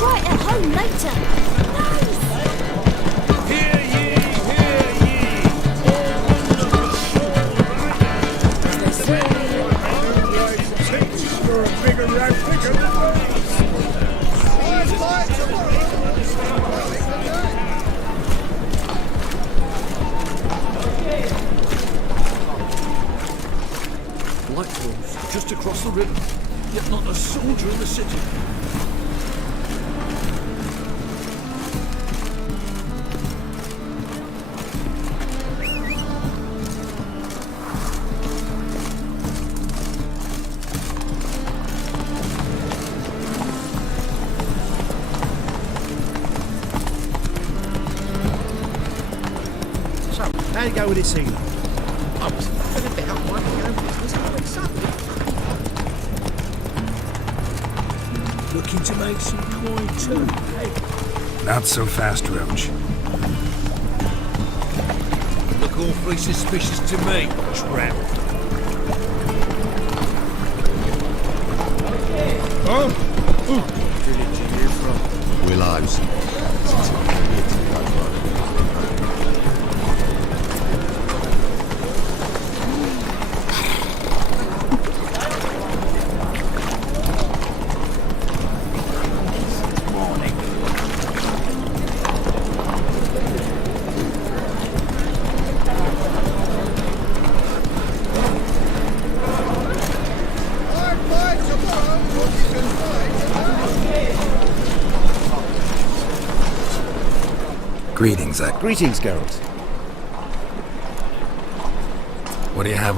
try it at home later. Nice! Hear ye, hear ye! As they say, You're a bigger rat picker than those. Lighthorns just across the river, yet not a soldier in the city. So, how you go with this evening? I was thinking about minding your own business and doing something. Looking to make some coin too, eh? Not so fast, Roach. Look awfully suspicious to me, tramp. Oh? Ooh. Village you here from? Willows. Greetings, Zach. Greetings, Geralt. What do you have?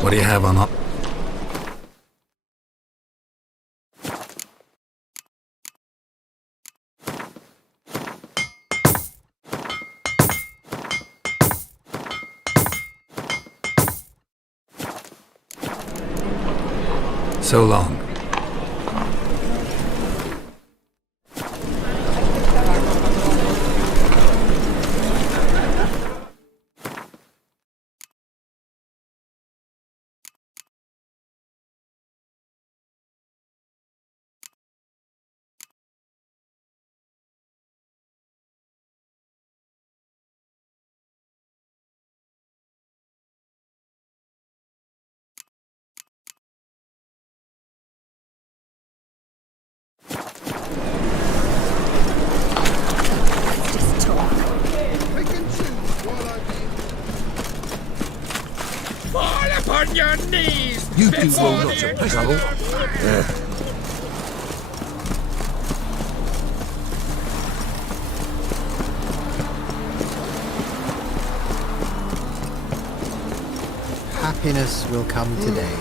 What do you have on up? So long. let's just talk. Fall upon your knees! You do before roll lots the of trouble. Happiness will come today.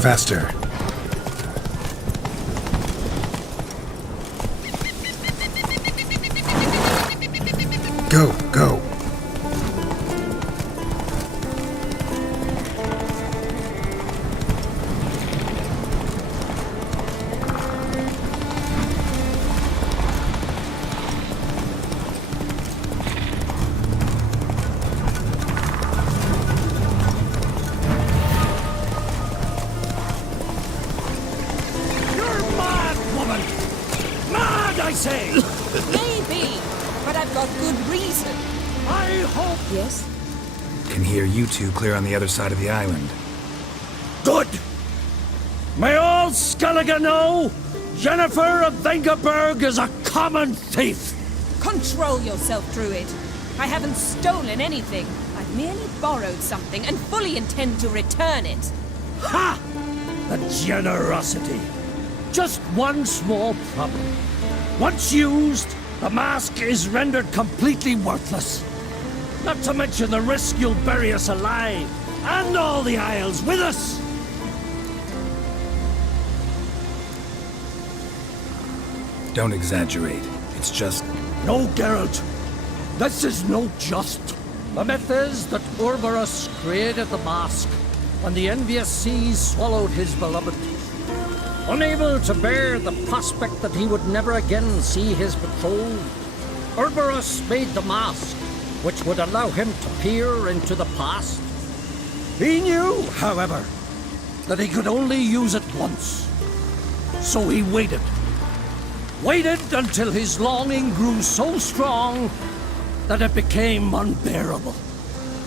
Faster. Go, go. Maybe, but I've got good reason. I hope. Yes? Can hear you two clear on the other side of the island. Good. May all Skellige know Jennifer of Vengerberg is a common thief. Control yourself, Druid. I haven't stolen anything. I've merely borrowed something and fully intend to return it. Ha! The generosity. Just one small problem. Once used, the mask is rendered completely worthless. Not to mention the risk you'll bury us alive, and all the Isles with us. Don't exaggerate. It's just... No, Geralt. This is no just. The myth is that Urberus created the mask when the envious seas swallowed his beloved. Unable to bear the prospect that he would never again see his betrothed, Urberus made the mask, which would allow him to peer into the past. He knew, however, that he could only use it once. So he waited. Waited until his longing grew so strong that it became unbearable.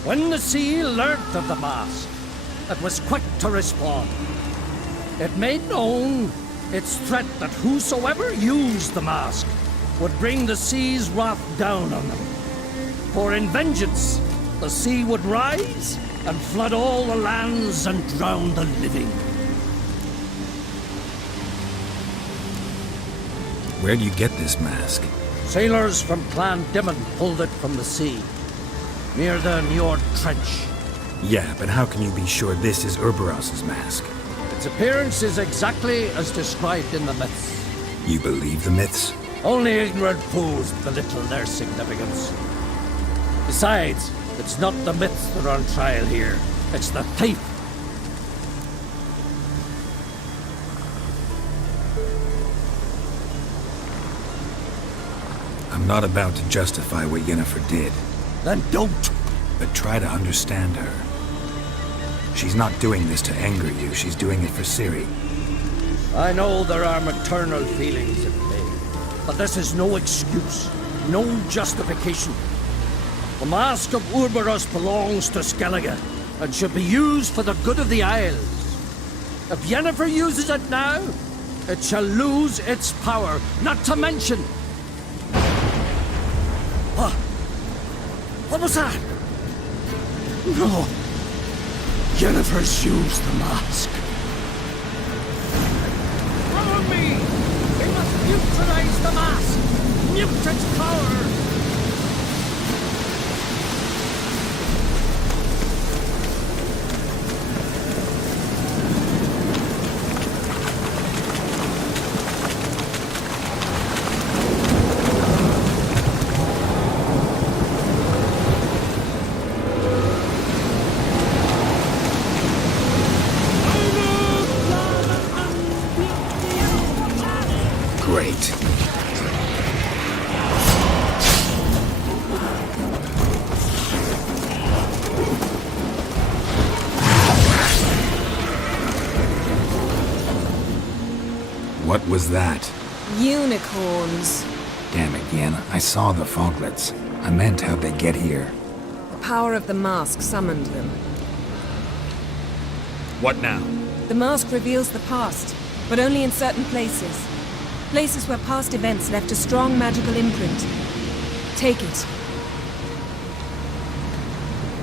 When the sea learnt of the mask, it was quick to respond. It made known its threat that whosoever used the mask would bring the sea's wrath down on them. For in vengeance, the sea would rise and flood all the lands and drown the living. Where do you get this mask? Sailors from Clan Dimon pulled it from the sea, near the Njord Trench. Yeah, but how can you be sure this is Urberos's mask? Its appearance is exactly as described in the myths. You believe the myths? Only ignorant fools belittle their significance. Besides, it's not the myths that are on trial here. It's the thief. I'm not about to justify what Yennefer did, Then don't. but try to understand her. She's not doing this to anger you, she's doing it for Ciri. I know there are maternal feelings at play, but this is no excuse, no justification. The Mask of Urberus belongs to Skellige and should be used for the good of the Isles. If Yennefer uses it now, it shall lose its power, not to mention... What was that? No. Yennefer's used the mask. Follow me! We must neutralize the mask! Mute its power! Great. What was that? Unicorns. Damn it, Yen. I saw the foglets. I meant how'd they get here? The power of the mask summoned them. What now? The mask reveals the past, but only in certain places. Places where past events left a strong magical imprint. Take it.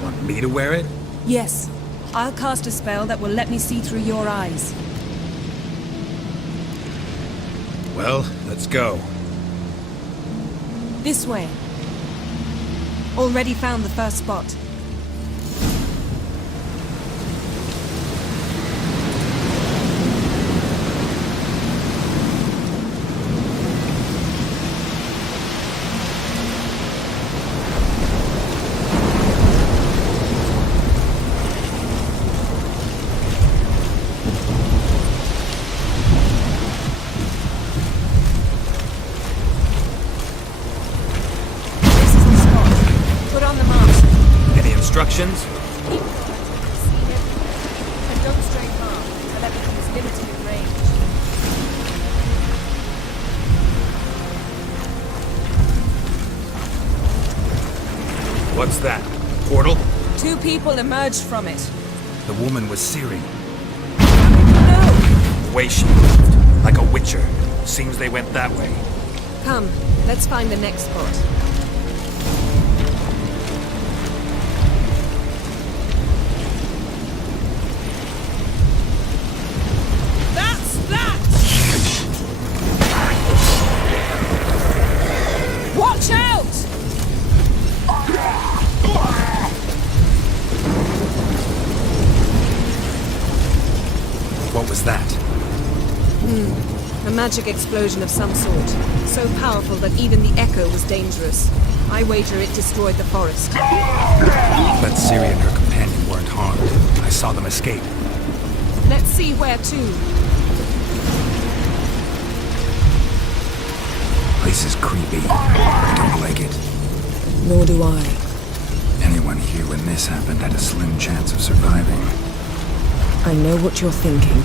Want me to wear it? Yes. I'll cast a spell that will let me see through your eyes. Well, let's go. This way. Already found the first spot. instructions? Keep quiet. See everything. And don't stray far, but everything is limited in range. What's that? Portal? 2 people emerged from it. The woman was Ciri. No! The way she moved, like a witcher. Seems they went that way. Come, let's find the next spot. That's that! Watch out! What was that? A magic explosion of some sort. So powerful that even the echo was dangerous. I wager it destroyed the forest. But Ciri and her companion weren't harmed. I saw them escape. Let's see where to. Place is creepy. I don't like it. Nor do I. Anyone here when this happened had a slim chance of surviving. I know what you're thinking.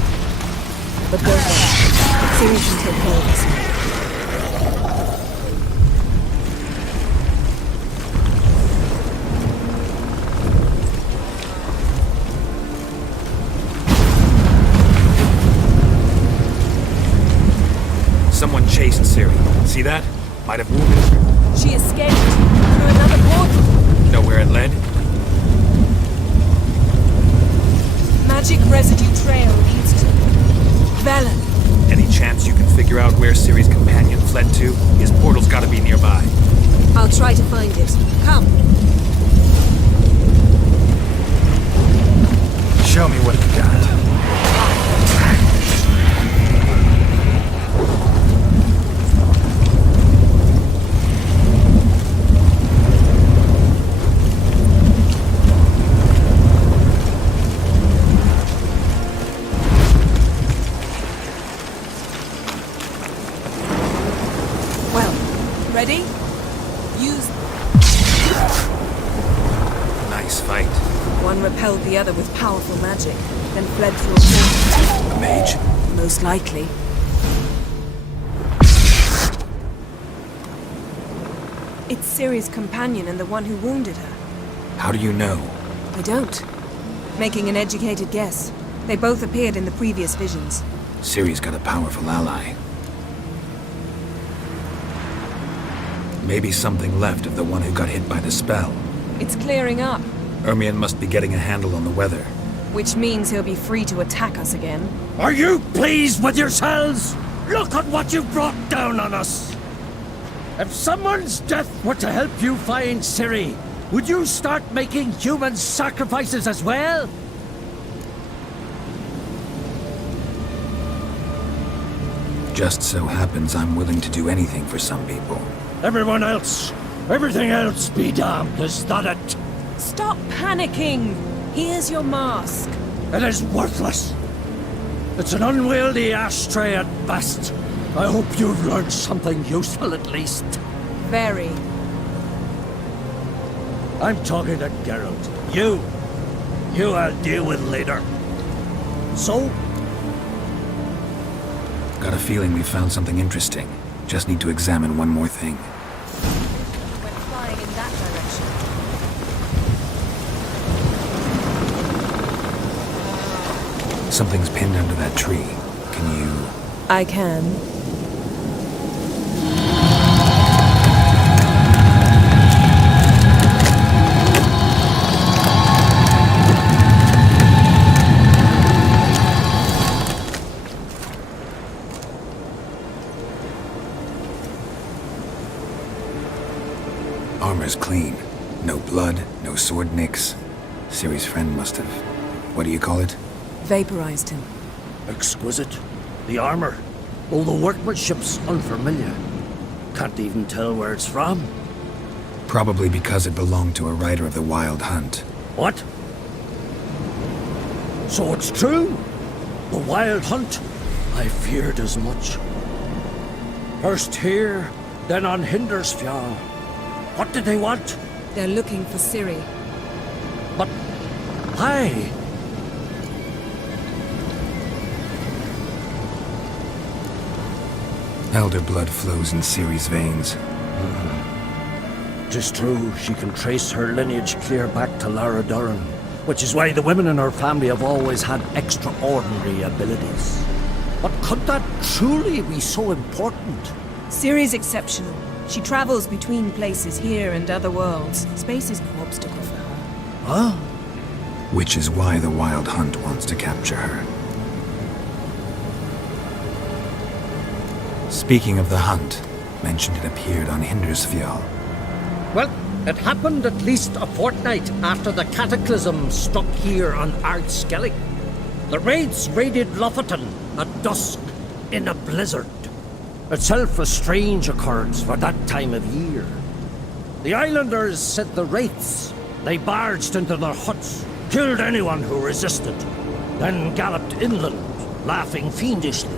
But go there. Ciri can take care of this. Someone chased Ciri. See that? Might have wounded her. She escaped through another portal. Know where it led? Magic residue trail leads to Velen. Any chance you can figure out where Ciri's companion fled to? His portal's gotta be nearby. I'll try to find it. Come. Show me what you got. Ready? Use... Nice fight. One repelled the other with powerful magic, then fled through a portal. A mage? Most likely. It's Ciri's companion and the one who wounded her. How do you know? I don't. Making an educated guess. They both appeared in the previous visions. Ciri's got a powerful ally. Maybe something left of the one who got hit by the spell. It's clearing up, Ermion must be getting a handle on the weather. which means he'll be free to attack us again. Are you pleased with yourselves? Look at what you've brought down on us! If someone's death were to help you find Ciri, would you start making human sacrifices as well? Just so happens I'm willing to do anything for some people. Everyone else, everything else be damned, is that it? Stop panicking! Here's your mask. It is worthless. It's an unwieldy ashtray at best. I hope you've learned something useful at least. Very. I'm talking to Geralt. You I'll deal with later. So, Got a feeling we found something interesting. Just need to examine one more thing. Went flying in that direction. Something's pinned under that tree. Can you... I can. Armor's clean. No blood, no sword nicks. Ciri's friend must have... What do you call it? Vaporized him. exquisite. The armor, all the workmanship's unfamiliar. Can't even tell where it's from. Probably because it belonged to a rider of the Wild Hunt. What? So it's true? The Wild Hunt? I feared as much. First here, then on Hindersfjall. What did they want? They're looking for Ciri. Aye. Elder blood flows in Ciri's veins. Tis true, she can trace her lineage clear back to Lara Duran, which is why the women in her family have always had extraordinary abilities. But could that truly be so important? Ciri's exceptional. She travels between places here and other worlds. Space is no obstacle for her. Huh? Which is why the Wild Hunt wants to capture her. Speaking of the hunt, mentioned it appeared on Hindersfjall. Well, it happened at least a fortnight after the cataclysm struck here on Ardskellig. The raids raided Lofoten at dusk in a blizzard. Itself a strange occurrence for that time of year. The islanders sent the wraiths. They barged into their huts, killed anyone who resisted, then galloped inland, laughing fiendishly.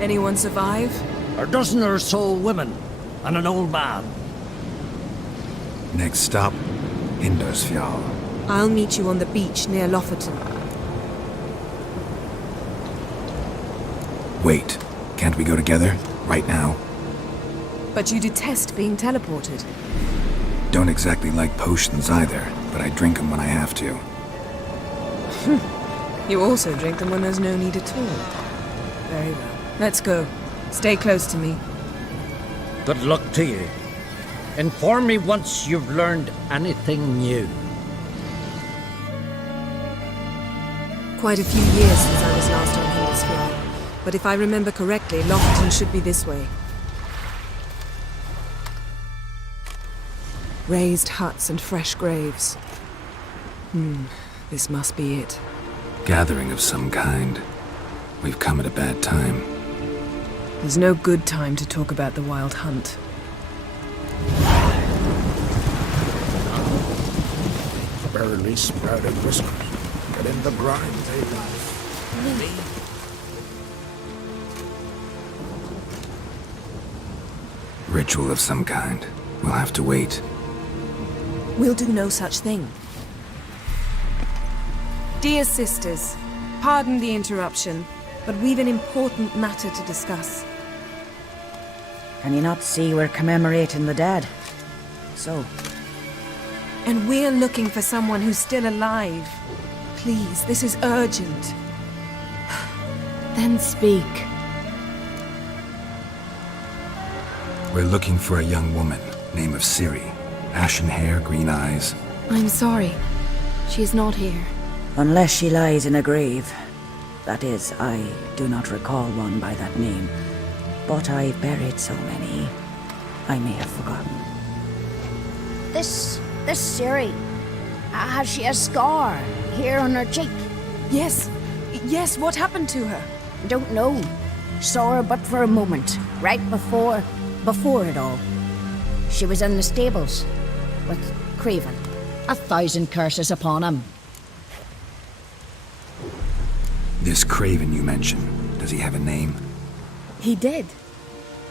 Anyone survive? A dozen or so women and an old man. Next stop, Hindersfjall. I'll meet you on the beach near Lofoten. Wait, can't we go together? Right now? But you detest being teleported. Don't exactly like potions either, but I drink them when I have to. You also drink them when there's no need at all. Very well. Let's go. Stay close to me. Good luck to you. Inform me once you've learned anything new. Quite a few years since I was last on Hindersfjall. But if I remember correctly, Lofoten should be this way. Raised huts and fresh graves. This must be it. Gathering of some kind. We've come at a bad time. There's no good time to talk about the Wild Hunt. Barely sprouted whiskers, but in the brine they lie. Ritual of some kind. We'll have to wait. We'll do no such thing. Dear sisters, pardon the interruption, but we've an important matter to discuss. Can you not see we're commemorating the dead? So, And we're looking for someone who's still alive. Please, this is urgent. Then speak. We're looking for a young woman, name of Ciri. Ashen hair, green eyes. I'm sorry. She is not here. unless she lies in a grave. That is, I do not recall one by that name. But I've buried so many, I may have forgotten. This Ciri, has she a scar here on her cheek? Yes, what happened to her? Don't know. Saw her but for a moment, right before it all. She was in the stables with Craven. 1,000 curses upon him. This Craven you mentioned, does he have a name? He did.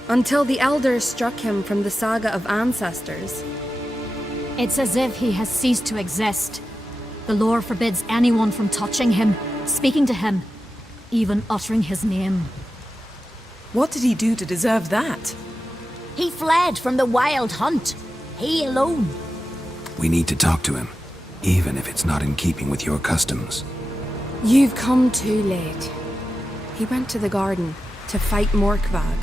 Until the elders struck him from the saga of ancestors. It's as if he has ceased to exist. The lore forbids anyone from touching him, speaking to him, even uttering his name. What did he do to deserve that? He fled from the Wild Hunt. He alone. We need to talk to him, even if it's not in keeping with your customs. You've come too late. He went to the garden to fight Morkvag.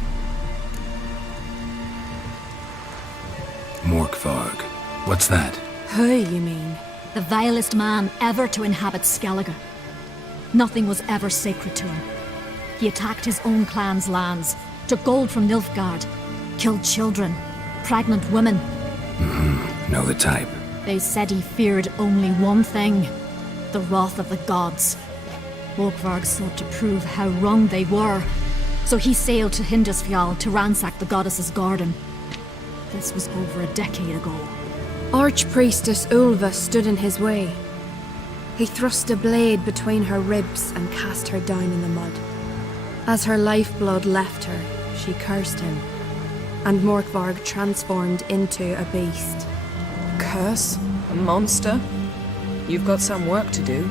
Morkvarg. What's that? Who, you mean? The vilest man ever to inhabit Skellige. Nothing was ever sacred to him. He attacked his own clan's lands, took gold from Nilfgaard, killed children, pregnant women. Know the type. They said he feared only one thing, the wrath of the gods. Morkvarg sought to prove how wrong they were, so he sailed to Hindersfjall to ransack the goddess's garden. This was over a decade ago. Archpriestess Ulva stood in his way. He thrust a blade between her ribs and cast her down in the mud. As her lifeblood left her, she cursed him, and Morkvarg transformed into a beast. Curse? A monster? You've got some work to do.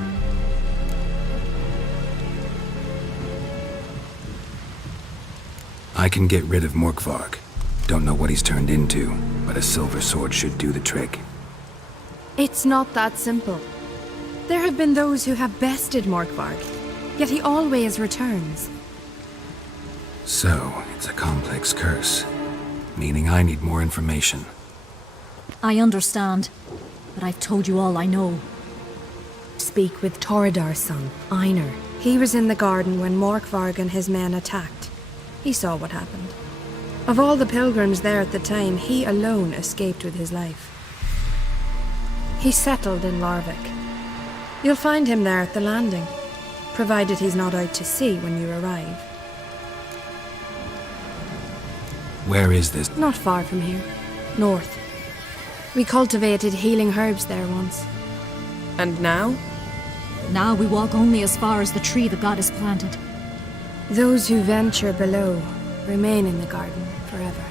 I can get rid of Morkvarg. Don't know what he's turned into, but a silver sword should do the trick. It's not that simple. There have been those who have bested Morkvarg, yet he always returns. So, it's a complex curse, meaning I need more information. I understand, but I've told you all I know. Speak with Torridar's son, Einar. He was in the garden when Morkvarg and his men attacked. He saw what happened. Of all the pilgrims there at the time, he alone escaped with his life. He settled in Larvik. You'll find him there at the landing, provided he's not out to sea when you arrive. Where is this? Not far from here. North. We cultivated healing herbs there once. And now? Now we walk only as far as the tree the goddess planted. Those who venture below remain in the garden forever.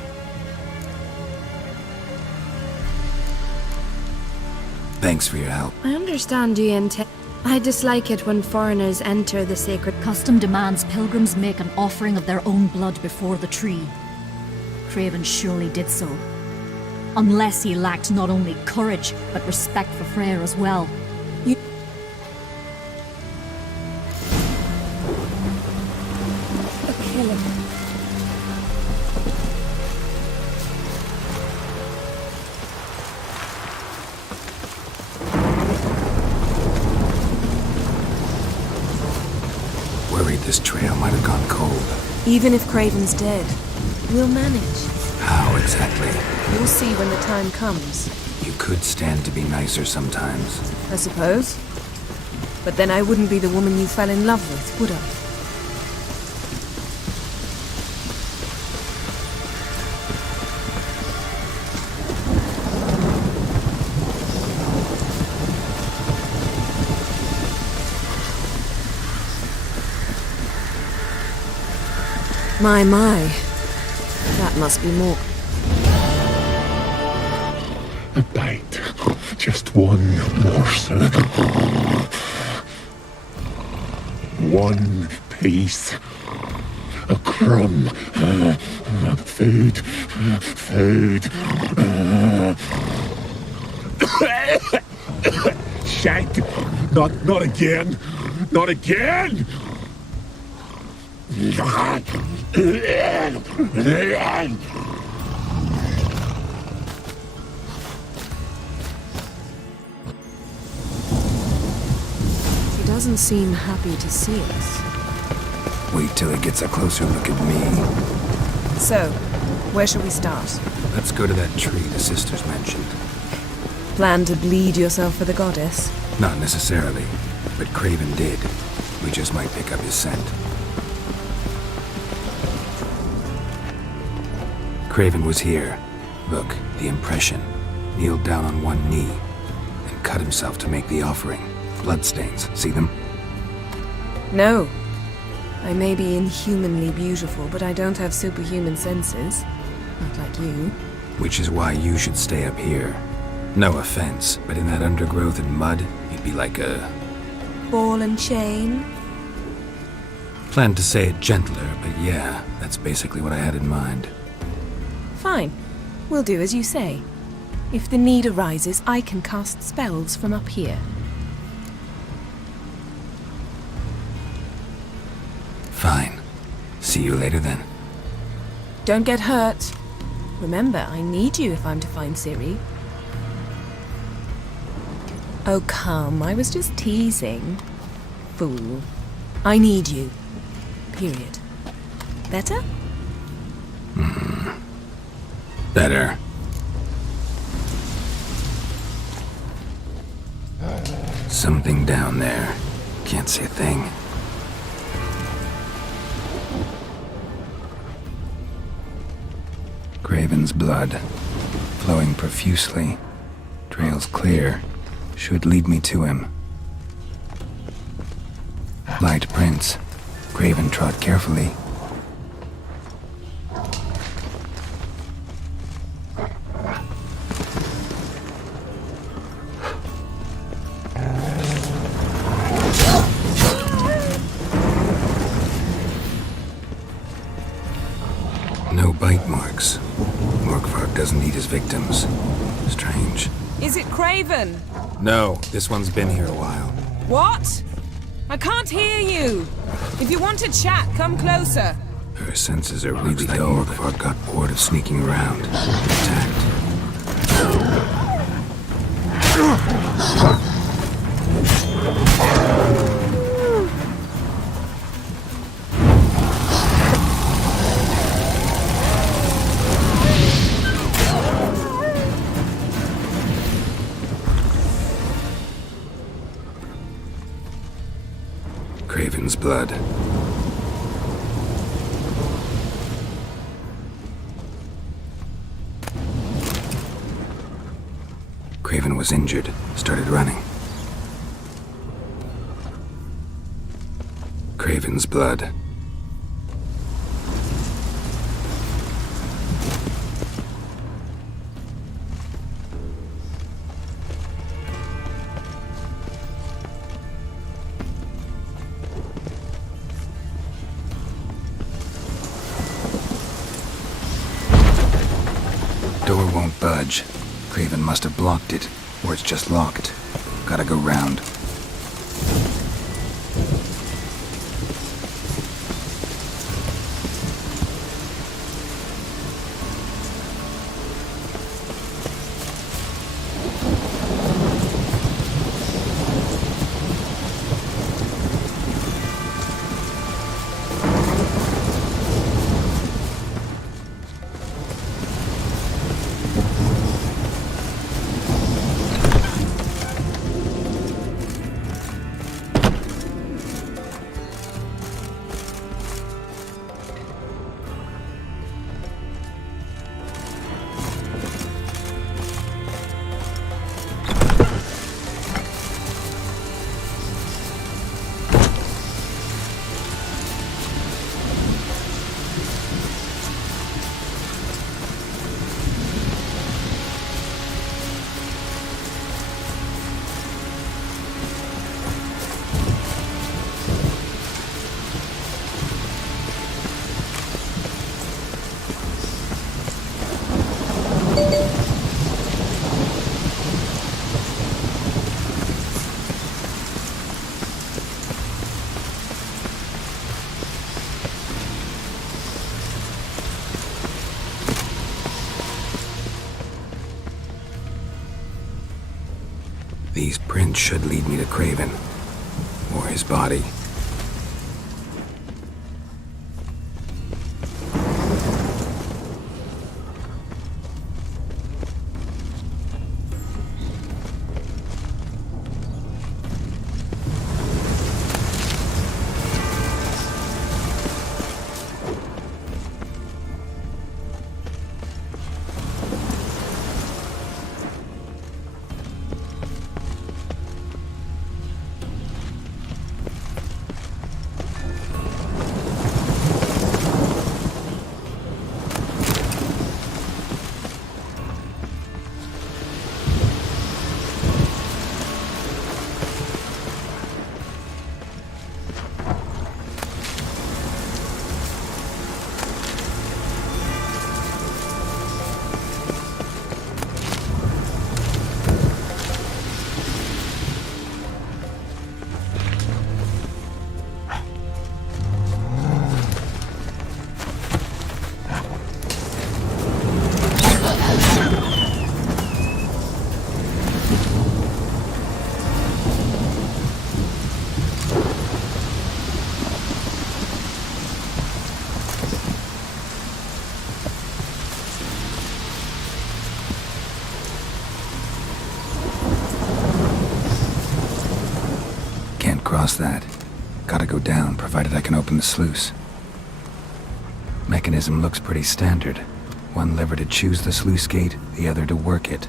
Thanks for your help. I understand you intend. I dislike it when foreigners enter the sacred. Custom demands pilgrims make an offering of their own blood before the tree. Craven surely did so. Unless he lacked not only courage, but respect for Freyr as well. Worried this trail might have gone cold. Even if Craven's dead, we'll manage. How exactly? You'll see when the time comes. You could stand to be nicer sometimes. I suppose. But then I wouldn't be the woman you fell in love with, would I? My. That must be more. A bite. Just one morsel. One piece. A crumb. Food. Shank. Not again. Not again! He doesn't seem happy to see us. Wait till he gets a closer look at me. So, where shall we start? Let's go to that tree the sisters mentioned. Plan to bleed yourself for the goddess? Not necessarily, but Craven did. We just might pick up his scent. Craven was here. Look, the impression. Kneeled down on one knee and cut himself to make the offering. Bloodstains. See them? No. I may be inhumanly beautiful, but I don't have superhuman senses. Not like you. Which is why you should stay up here. No offense, but in that undergrowth and mud, you'd be like a... ball and chain? Planned to say it gentler, but yeah, that's basically what I had in mind. Fine. We'll do as you say. If the need arises, I can cast spells from up here. Fine. See you later then. Don't get hurt. Remember, I need you if I'm to find Ciri. Oh, come. I was just teasing. Fool. I need you. Period. Better? Better. Something down there. Can't see a thing. Craven's blood. Flowing profusely. Trail's clear. Should lead me to him. Light prints. Craven trod carefully. Morgvarg doesn't eat his victims. Strange. Is it Craven? No, this one's been here a while. What? I can't hear you. If you want to chat, come closer. Her senses are really dull. Morgvarg got bored of sneaking around. Attacked. Craven's blood. Craven was injured, started running. Craven's blood. Door won't budge. Craven must have blocked it, or it's just locked. Gotta go round. These prints should lead me to Craven. Or his body. Cross that. Gotta go down, provided I can open the sluice. Mechanism looks pretty standard. One lever to choose the sluice gate, the other to work it.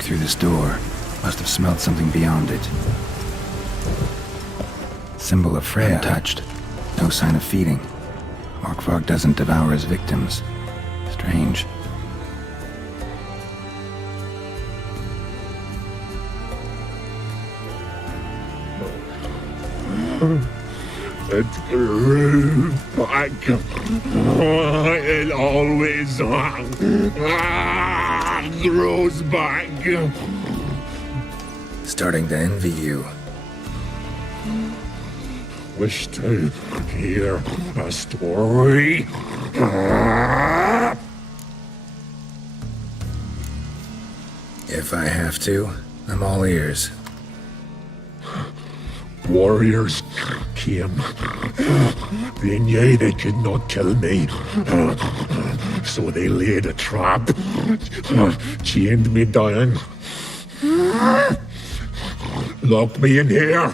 smoke through this door. Must have smelled something beyond it. Symbol of Freya. Untouched. No sign of feeding. Morkvarg doesn't devour his victims. Strange. It grew back. It always grows back. Starting to envy you. Wish to hear a story? If I have to, I'm all ears. Warriors came. They knew they could not kill me. So they laid a trap. Chained me down. Locked me in here.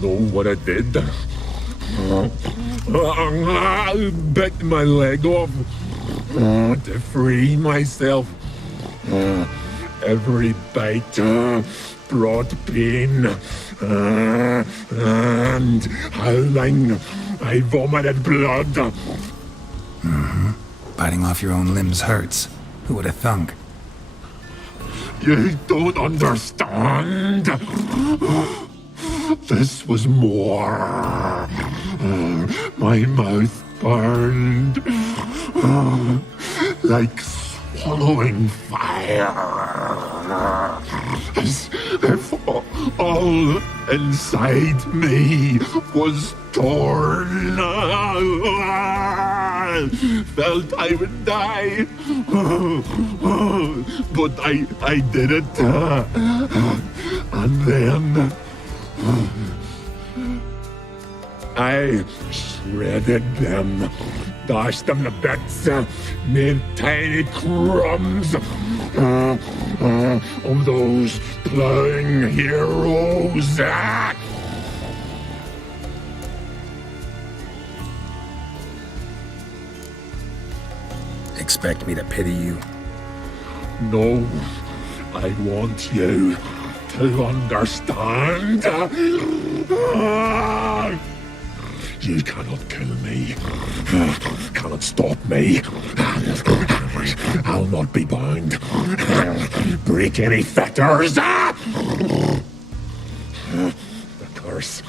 Know what I did? Bit my leg off to free myself. Every bite brought pain, and howling, I vomited blood. Mm-hmm. Biting off your own limbs hurts. Who would have thunk? You don't understand. This was more. My mouth burned like swallowing fire. As if all inside me was torn. Felt I would die. But I did it. And then I shredded them, dashed them to bits, made tiny crumbs of those plowing heroes. Expect me to pity you? No, I want you to understand. You cannot kill me. Cannot stop me. I'll not be bound. Break any fetters. The curse.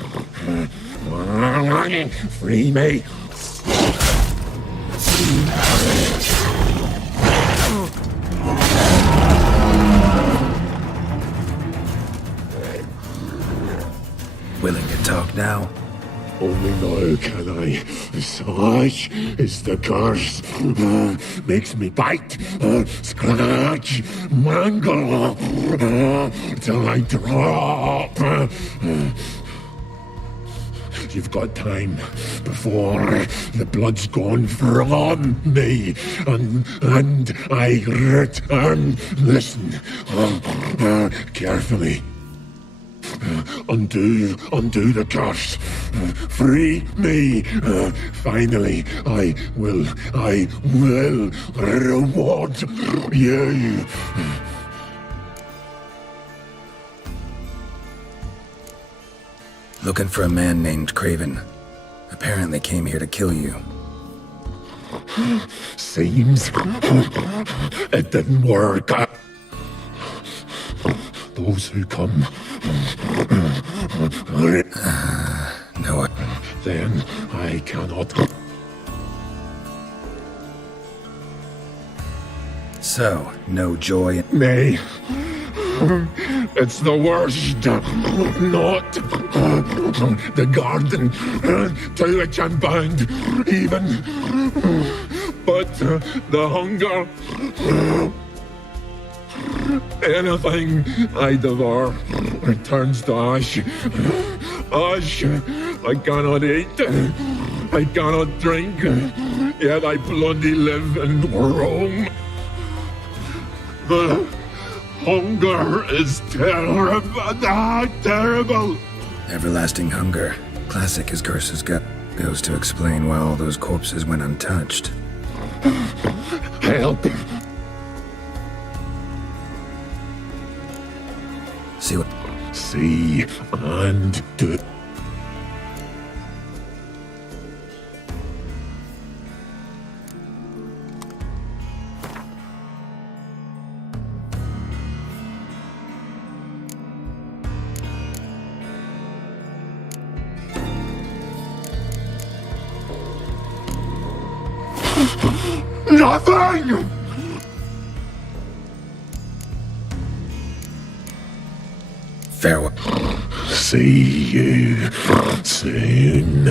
Free me. Willing to talk now? Only now can I. Such is the curse. Makes me bite, scratch, mangle, till I drop. You've got time before the blood's gone from me, and I return. Listen carefully. Undo the curse. Free me. Finally, I will reward you. Looking for a man named Craven. Apparently came here to kill you. Seems it didn't work. Those who come no. Then I cannot. So, no joy in Nay. It's the worst. Not the garden to which I'm bound, even. But the hunger. Anything I devour returns to ash. Ash I cannot eat. I cannot drink. Yet I bloody live and roam. The hunger is terrible. Terrible. everlasting hunger. Classic as curses goes to explain why all those corpses went untouched. Help! See what? See and do. Nothing! Farewell. See you soon.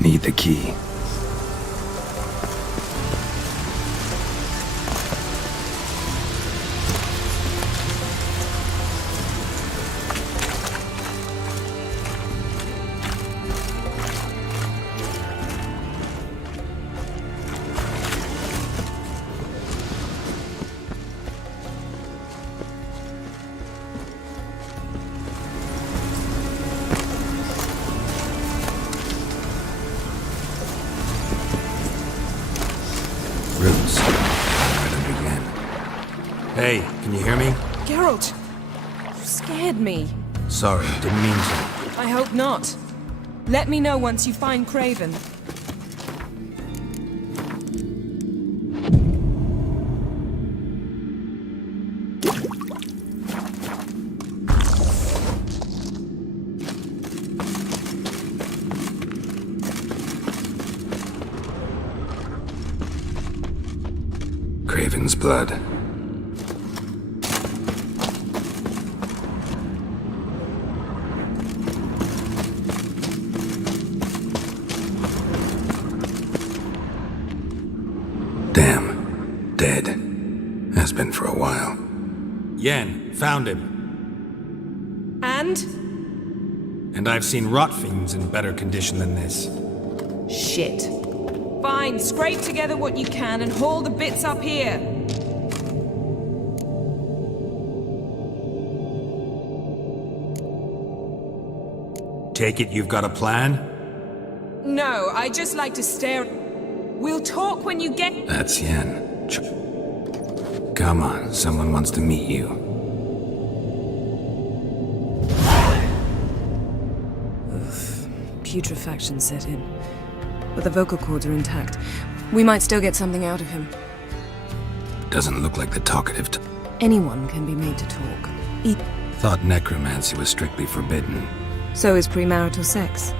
Need the key. Hey, can you hear me? Geralt! You scared me. Sorry, didn't mean to. I hope not. Let me know once you find Craven. Craven's blood. Damn. Dead. Has been for a while. Yen, found him. And? And I've seen rot fiends in better condition than this. Shit. Fine, scrape together what you can and haul the bits up here. Take it you've got a plan? No, I just like to stare. We'll talk when you get. That's Yen. Come on, someone wants to meet you. Putrefaction set in. But the vocal cords are intact. We might still get something out of him. Doesn't look like the talkative Anyone can be made to talk. Thought necromancy was strictly forbidden. So is premarital sex.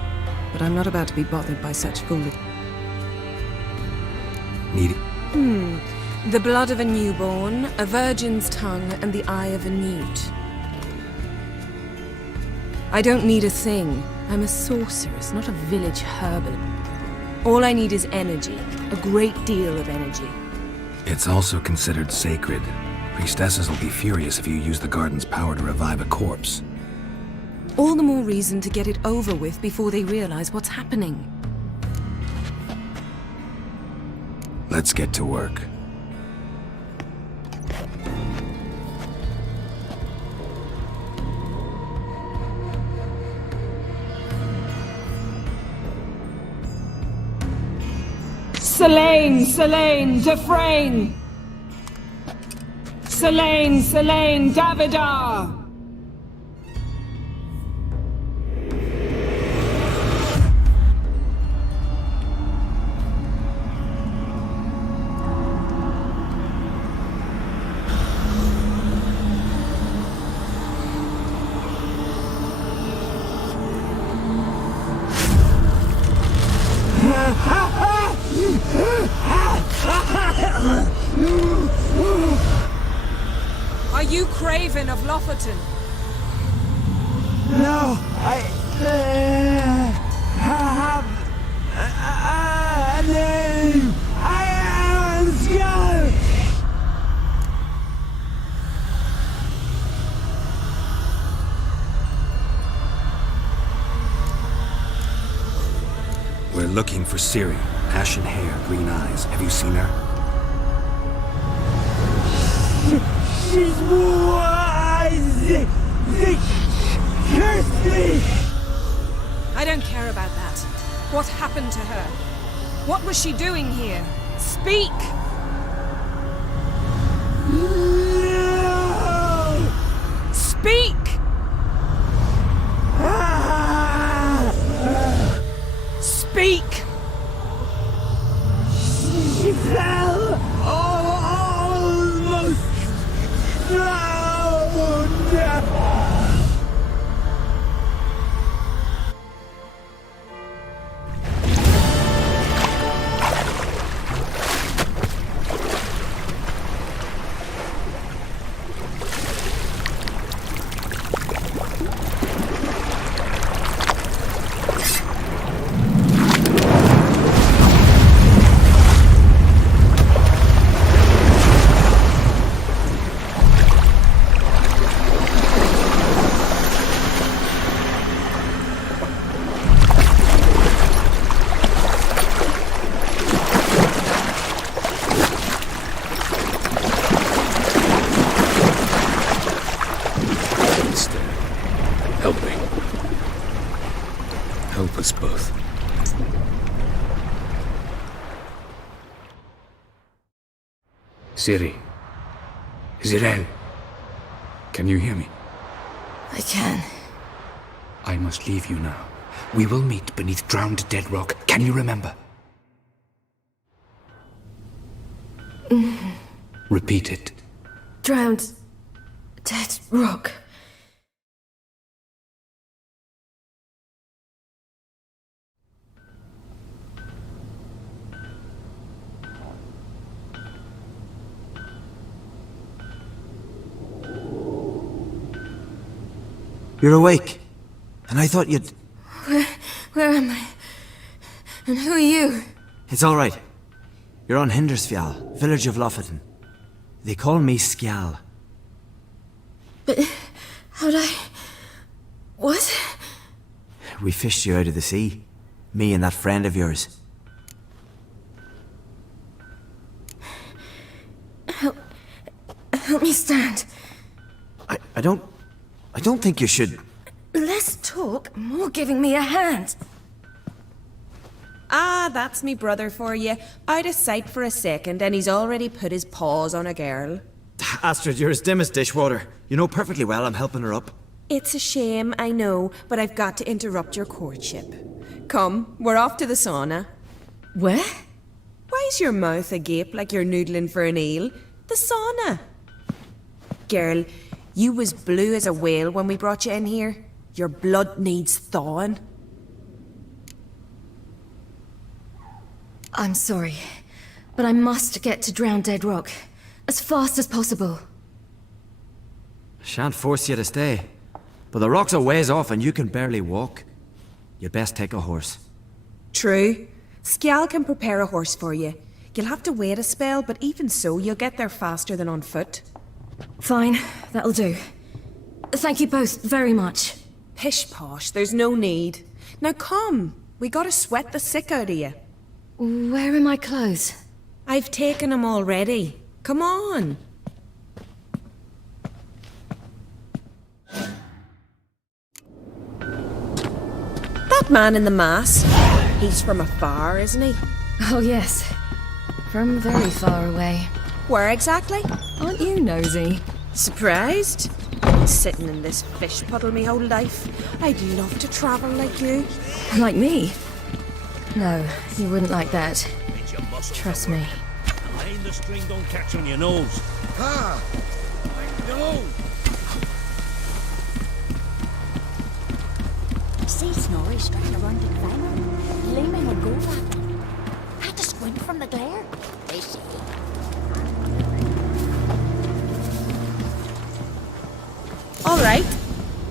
But I'm not about to be bothered by such foolery. Need it? The blood of a newborn, a virgin's tongue, and the eye of a newt. I don't need a thing. I'm a sorceress, not a village herbalist. All I need is energy. A great deal of energy. It's also considered sacred. Priestesses will be furious if you use the garden's power to revive a corpse. All the more reason to get it over with before they realize what's happening. Let's get to work. Selene, Selene, Defrain! Selene, Selene, Davidar! you Craven of Lofoten? No, I have a name. I am Skull. We're looking for Ciri. Ashen hair, green eyes. Have you seen her? She's wise. They cursed me. I don't care about that. What happened to her? What was she doing here? Speak! No. Speak! Speak! She fell almost drowned. Help us both. Ciri. Zirel. Can you hear me? I can. I must leave you now. We will meet beneath drowned dead rock. Can you remember? Repeat it. Drowned. Dead rock. You're awake. And I thought you'd... Where am I? And who are you? It's all right. You're on Hindersfjall, village of Lofoten. They call me Skjal. But how'd I... What? We fished you out of the sea. Me and that friend of yours. Help me stand. I don't think you should... Less talk, more giving me a hand. Ah, that's me brother for you. Out of sight for a second, and he's already put his paws on a girl. Astrid, you're as dim as dishwater. You know perfectly well I'm helping her up. It's a shame, I know, but I've got to interrupt your courtship. Come, we're off to the sauna. Where? Why's your mouth agape like you're noodling for an eel? The sauna. Girl, you was blue as a whale when we brought you in here. Your blood needs thawing. I'm sorry, but I must get to Drowned Dead Rock as fast as possible. Shan't force you to stay. But the rock's a ways off and you can barely walk. You'd best take a horse. True. Skjal can prepare a horse for you. You'll have to wait a spell, but even so, you'll get there faster than on foot. Fine, that'll do. Thank you both very much. Pish-posh, there's no need. Now come, we gotta sweat the sick out of you. Where are my clothes? I've taken them already. Come on. That man in the mask, he's from afar, isn't he? Oh yes, from very far away. Where exactly? Aren't you nosy? Surprised? Sitting in this fish puddle me whole life. I'd love to travel like you. Like me? No, you wouldn't like that. Trust me. Mind the string don't catch on your nose. Ah! I know! See Snorri strutting around in Vanner, gleaming with gold at them. Had to squint from the glare, they say.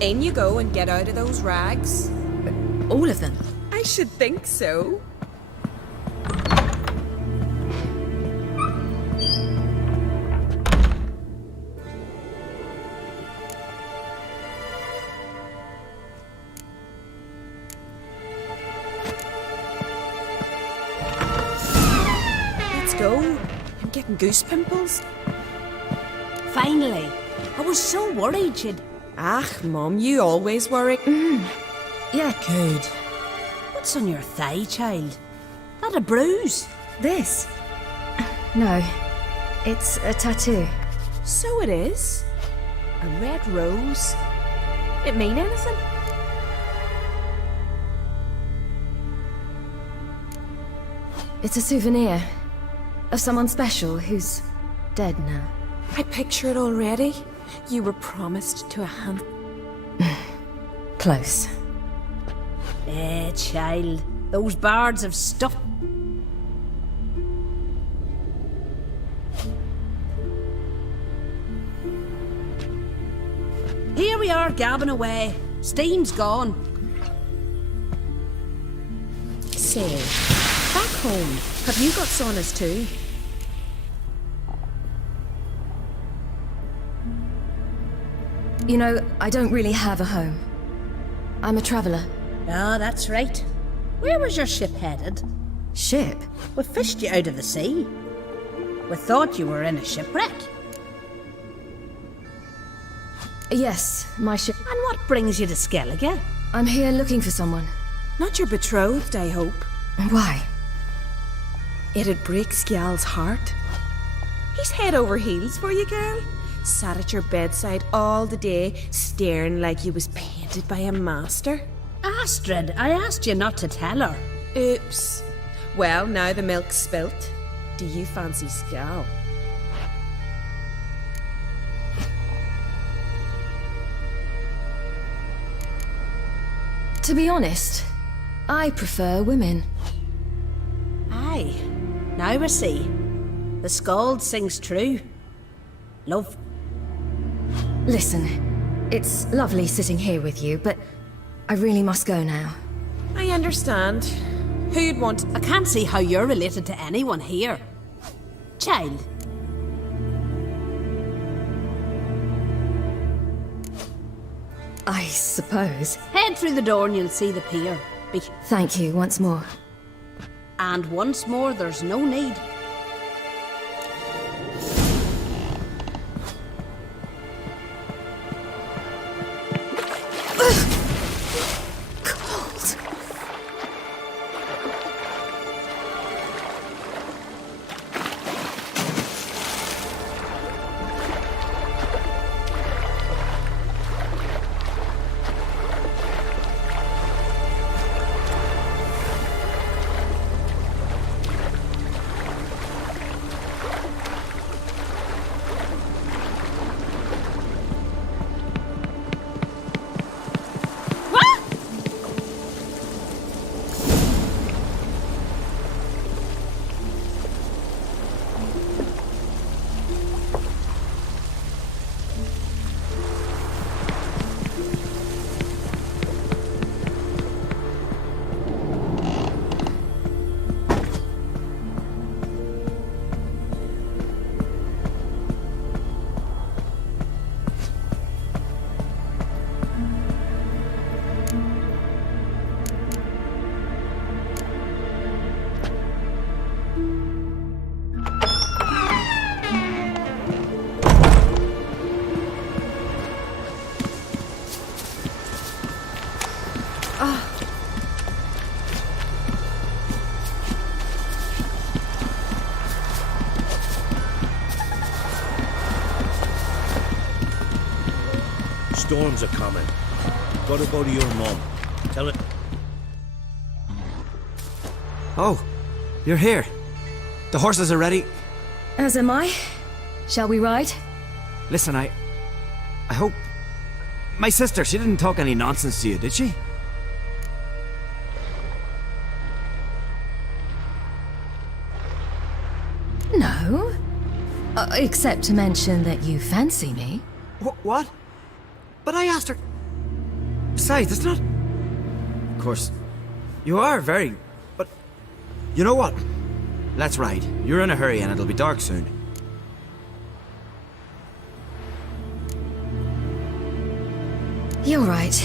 In you go and get out of those rags. All of them? I should think so. Let's go. I'm getting goose pimples. Finally. I was so worried she'd... Ach, Mum, you always worry. Yeah, good. What's on your thigh, child? That a bruise? This? No. It's a tattoo. So it is. A red rose. It mean anything? It's a souvenir of someone special who's dead now. I picture it already. You were promised to a hand. Close. Child. Those bards have stuff. Here we are, gabbing away. Steam's gone. Say, back home, have you got saunas too? You know, I don't really have a home. I'm a traveller. Ah, that's right. Where was your ship headed? Ship? We fished you out of the sea. We thought you were in a shipwreck. Yes, my ship. And what brings you to Skellige? I'm here looking for someone. Not your betrothed, I hope. Why? It'd break Skjal's heart. He's head over heels for you, girl. Sat at your bedside all the day, staring like you was painted by a master. Astrid, I asked you not to tell her. Oops. Well, now the milk's spilt. Do you fancy Skjal? To be honest, I prefer women. Aye. Now we see. The skald sings true. Love. Listen, it's lovely sitting here with you, but I really must go now. I understand. Who'd want... I can't see how you're related to anyone here. Child. I suppose. Head through the door and you'll see the pier. Thank you once more. And once more, there's no need. Storms are coming. Gotta go to your mum. Tell it. Oh, you're here. The horses are ready. As am I. Shall we ride? Listen, I hope... My sister, she didn't talk any nonsense to you, did she? No. Except to mention that you fancy me. What? But I asked her... Besides, it's not... Of course, you are very... But... You know what? Let's ride. You're in a hurry and it'll be dark soon. You're right.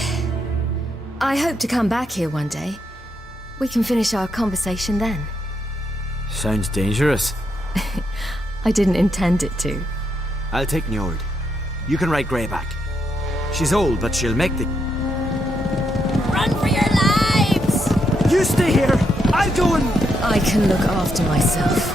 I hope to come back here one day. We can finish our conversation then. Sounds dangerous. I didn't intend it to. I'll take Njord. You can ride Greyback. She's old, but she'll make the... Run for your lives! You stay here! I'll go and... I can look after myself.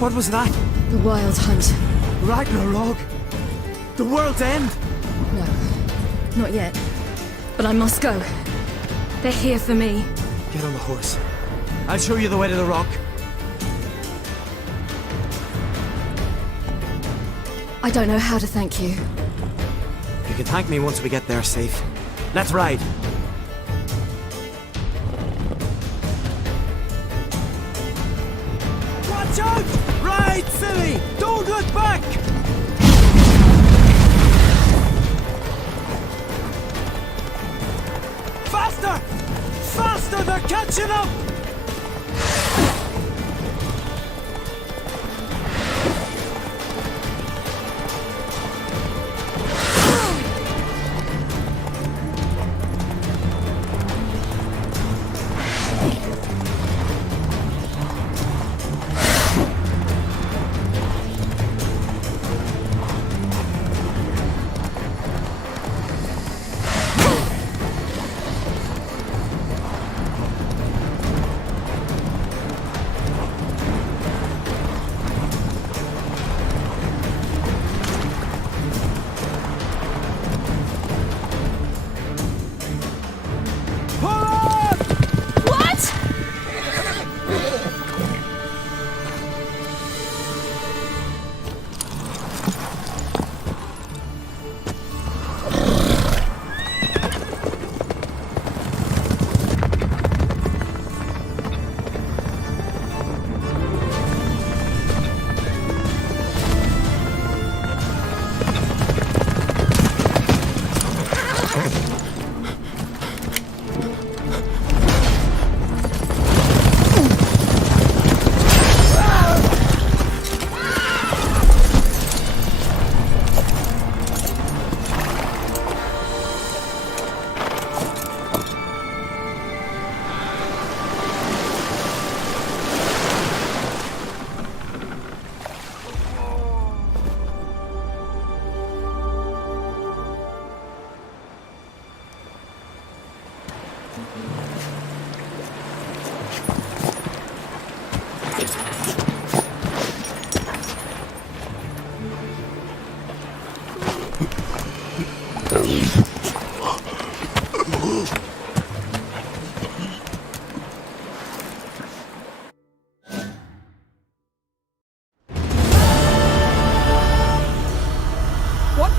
What was that? The Wild Hunt. Ragnarok? The world's end? No, not yet. But I must go. They're here for me. Get on the horse. I'll show you the way to the rock. I don't know how to thank you. You can thank me once we get there safe. Let's ride. Watch out! Ride, silly! Don't look back! Faster! Faster! They're catching up!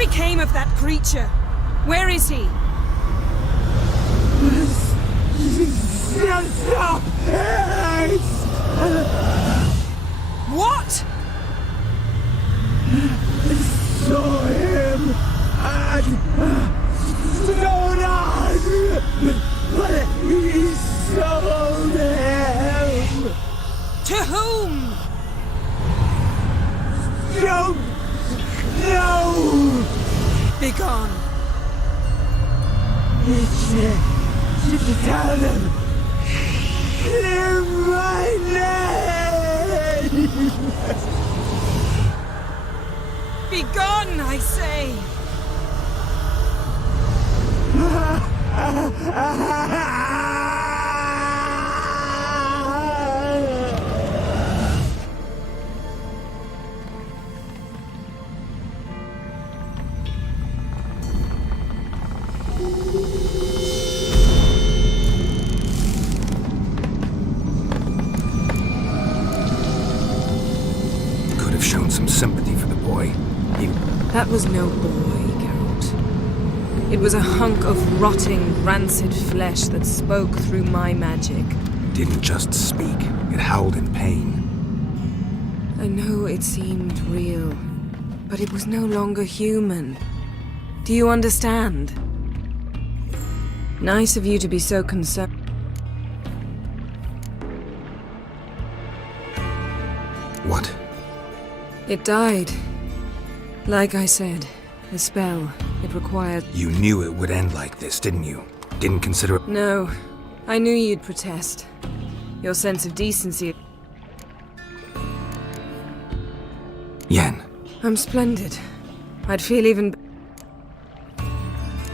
became of that creature? Where is he? What? Saw him at Snowdon, but he sold him. To whom? Don't know. Begone. Tell them. Clear my name. Begone, I say. Could have shown some sympathy for the boy. That was no boy, Geralt. It was a hunk of rotting, rancid flesh that spoke through my magic. Didn't just speak, it howled in pain. I know it seemed real, but it was no longer human. Do you understand? Nice of you to be so concerned. What? It died. Like I said, the spell, it required... You knew it would end like this, didn't you? Didn't consider it... No, I knew you'd protest. Your sense of decency... Yen. I'm splendid. I'd feel even...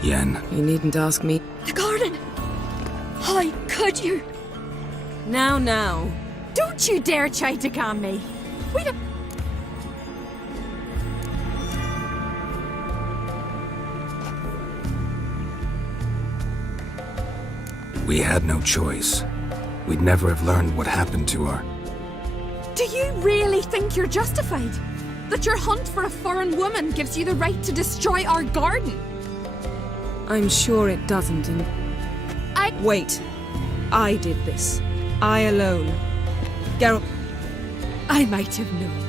Yen. You needn't ask me. The garden! How could you? Now. Don't you dare try to calm me. We don't... We had no choice. We'd never have learned what happened to her. Do you really think you're justified? That your hunt for a foreign woman gives you the right to destroy our garden? I'm sure it doesn't, and... Wait. I did this. I alone. Geralt... I might have known.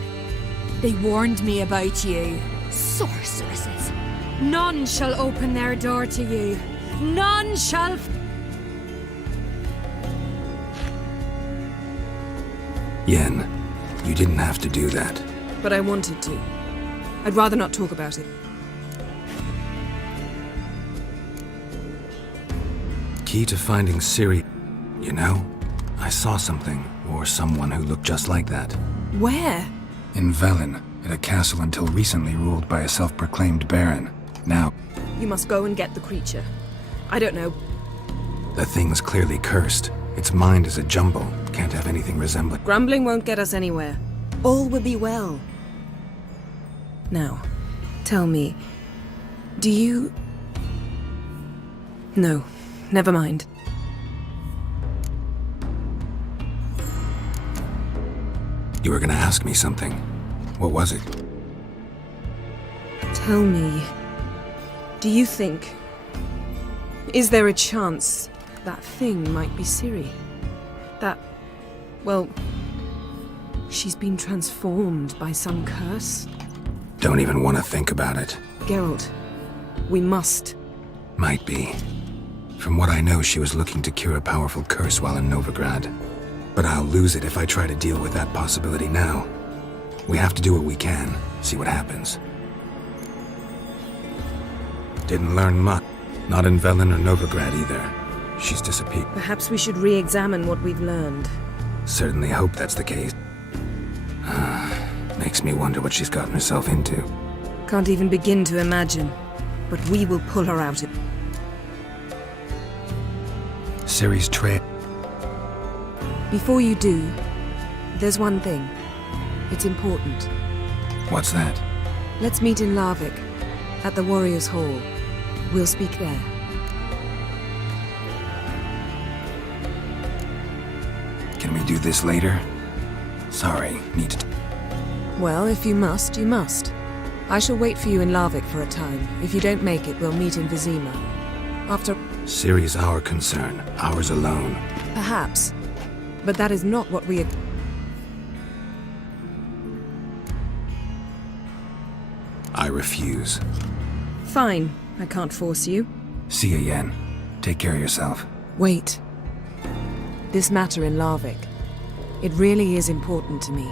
They warned me about you. Sorceresses. None shall open their door to you. None shall... Yen, you didn't have to do that. But I wanted to. I'd rather not talk about it. Key to finding Ciri... You know, I saw something, or someone who looked just like that. Where? In Velen, at a castle until recently ruled by a self-proclaimed baron. Now... You must go and get the creature. I don't know. The thing's clearly cursed. Its mind is a jumble. Can't have anything resembling... Grumbling won't get us anywhere. All will be well. Now, tell me, do you... No, never mind. You were gonna ask me something. What was it? Tell me, do you think... Is there a chance that thing might be Ciri? That... well... she's been transformed by some curse? Don't even want to think about it. Geralt, we must. Might be. From what I know, she was looking to cure a powerful curse while in Novigrad. But I'll lose it if I try to deal with that possibility now. We have to do what we can, see what happens. Didn't learn much. Not in Velen or Novigrad either. She's disappeared. Perhaps we should re-examine what we've learned. Certainly hope that's the case. Makes me wonder what she's gotten herself into. Can't even begin to imagine. But we will pull her out. Ciri's trail. Before you do, there's one thing. It's important. What's that? Let's meet in Larvik, at the Warriors' Hall. We'll speak there. Can we do this later? Sorry, need to... Well, if you must, you must. I shall wait for you in Larvik for a time. If you don't make it, we'll meet in Vizima. After... Ciri's our concern, ours alone. Perhaps. But that is not what we... I refuse. Fine. I can't force you. See you, Yen. Take care of yourself. Wait. This matter in Larvik. It really is important to me.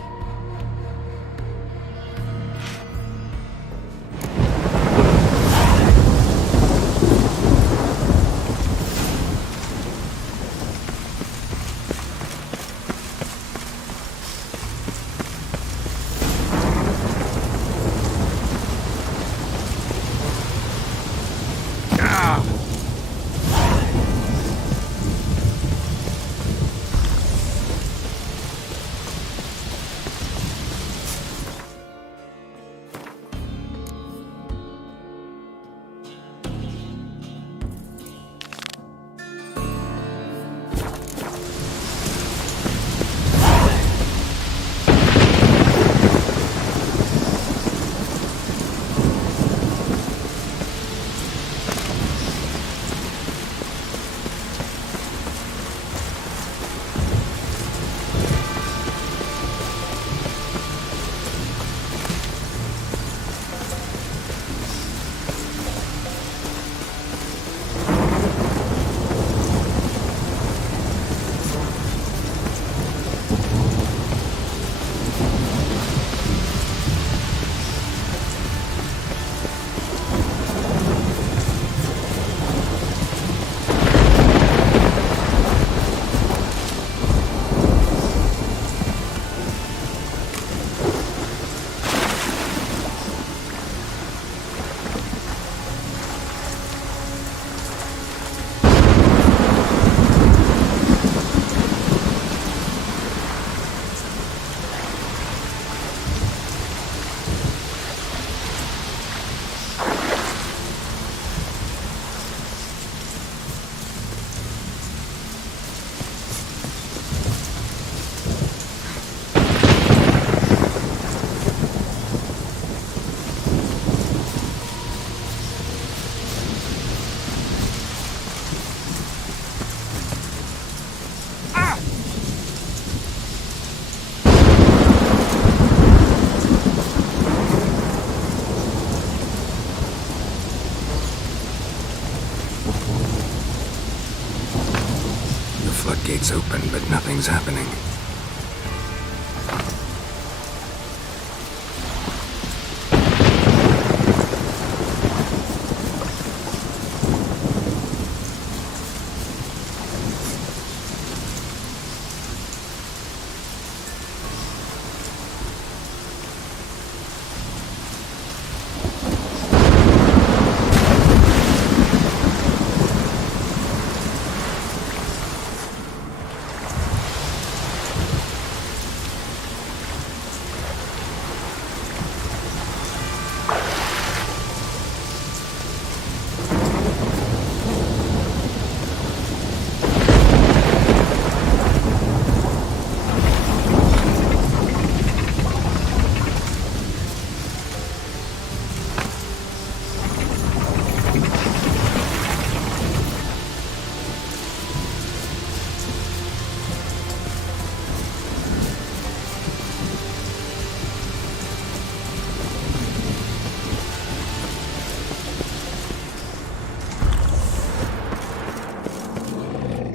Floodgates open, but nothing's happening.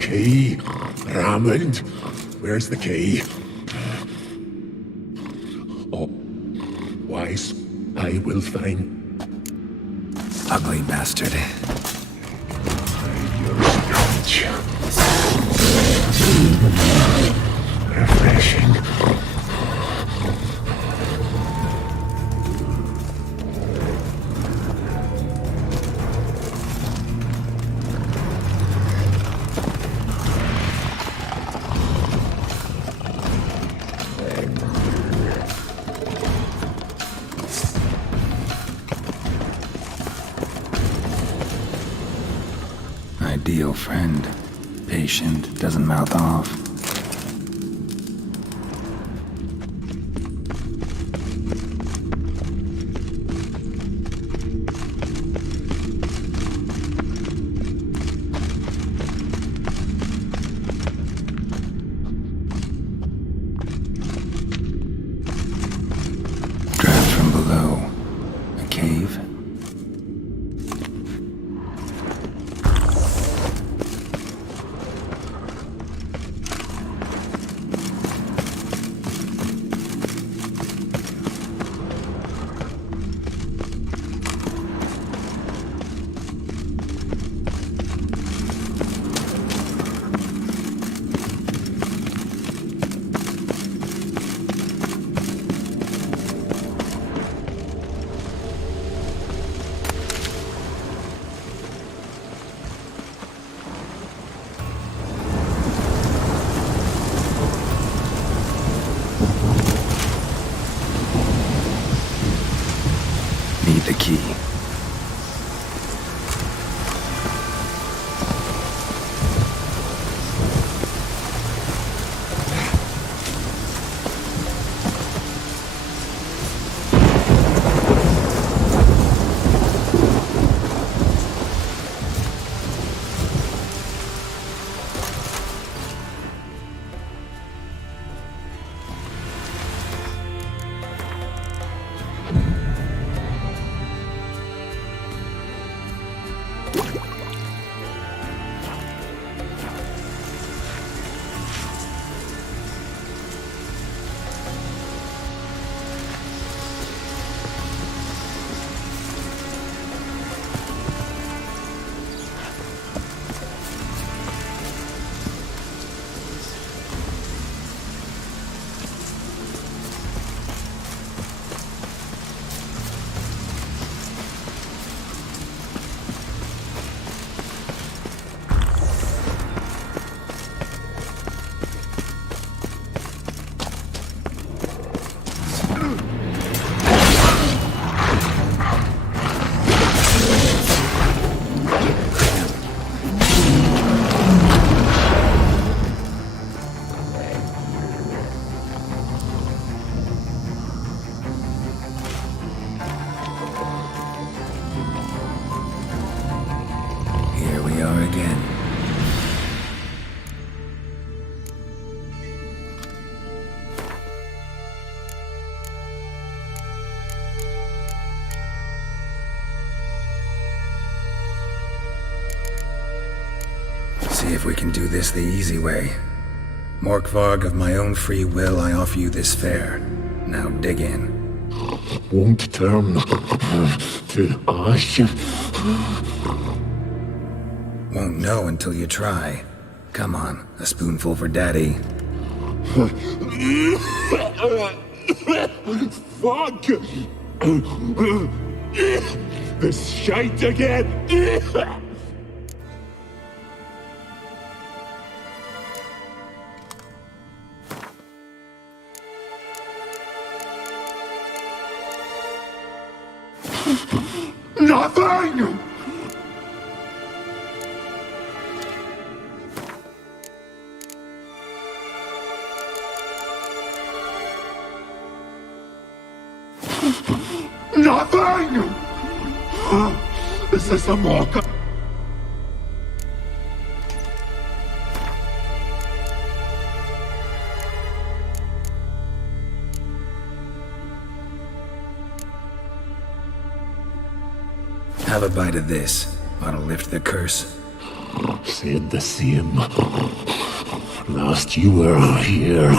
Key. Raymond. Where's the key? Oh, wise. I will find. Ugly bastard. Refreshing. Ideal friend. Patient, doesn't mouth off. the key. See if we can do this the easy way. Morkvarg, of my own free will, I offer you this fare. Now dig in. Won't turn to ash. Won't know until you try. Come on, a spoonful for Daddy. Fuck! This shite again! Nothing! Nothing! This is a mock. Have a bite of this. Ought to lift the curse. Said the same. Last you were here.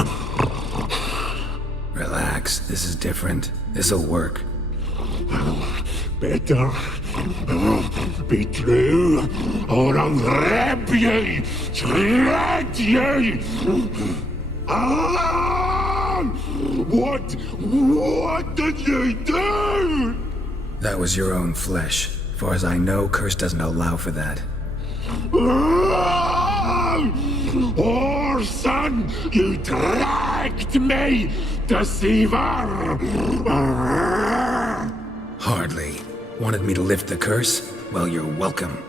Relax, this is different. This'll work. Better be true, or I'll rip ye, shred ye. Ah! What did you do? That was your own flesh. Far as I know, curse doesn't allow for that. Oh, son, you dragged me, deceiver! Hardly. Wanted me to lift the curse? Well, you're welcome.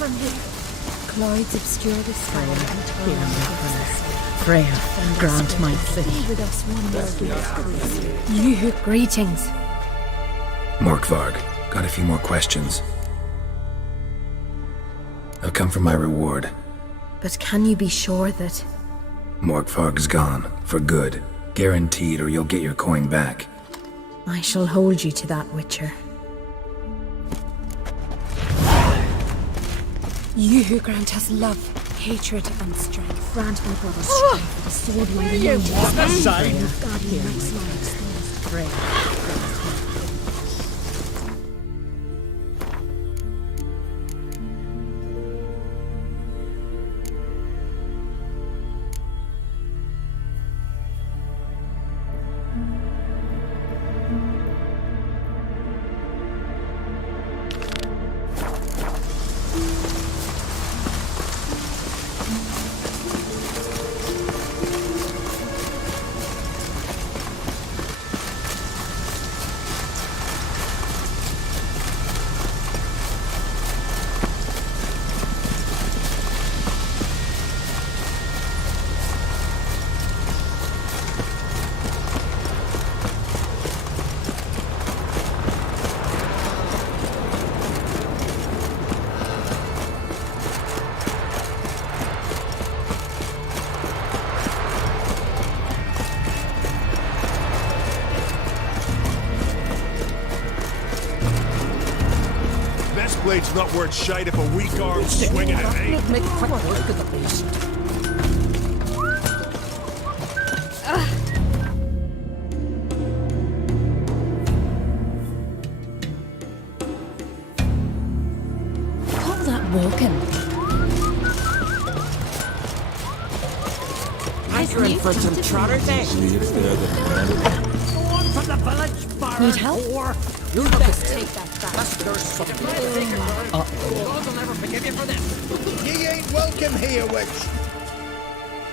from him. Clouds obscure the sky and turn Freya, grant my Stay with us one more day. You, greetings. Morkvarg, got a few more questions. I've come for my reward. But can you be sure that... Morkvarg's gone, for good. Guaranteed, or you'll get your coin back. I shall hold you to that, Witcher. You who grant us love, hatred, and strength. Grant my brother strength with a sword like you walk aside. Guardian makes lives. Blade's not worth shite if a weak arm's swinging at me. Make quick work of the beast. Call that walking. Anchoring for some trotters, eh? Go on from the village, Baron. Need help? You'll best take that back. There's something. God will never forgive you for this. Ye ain't welcome here, witch.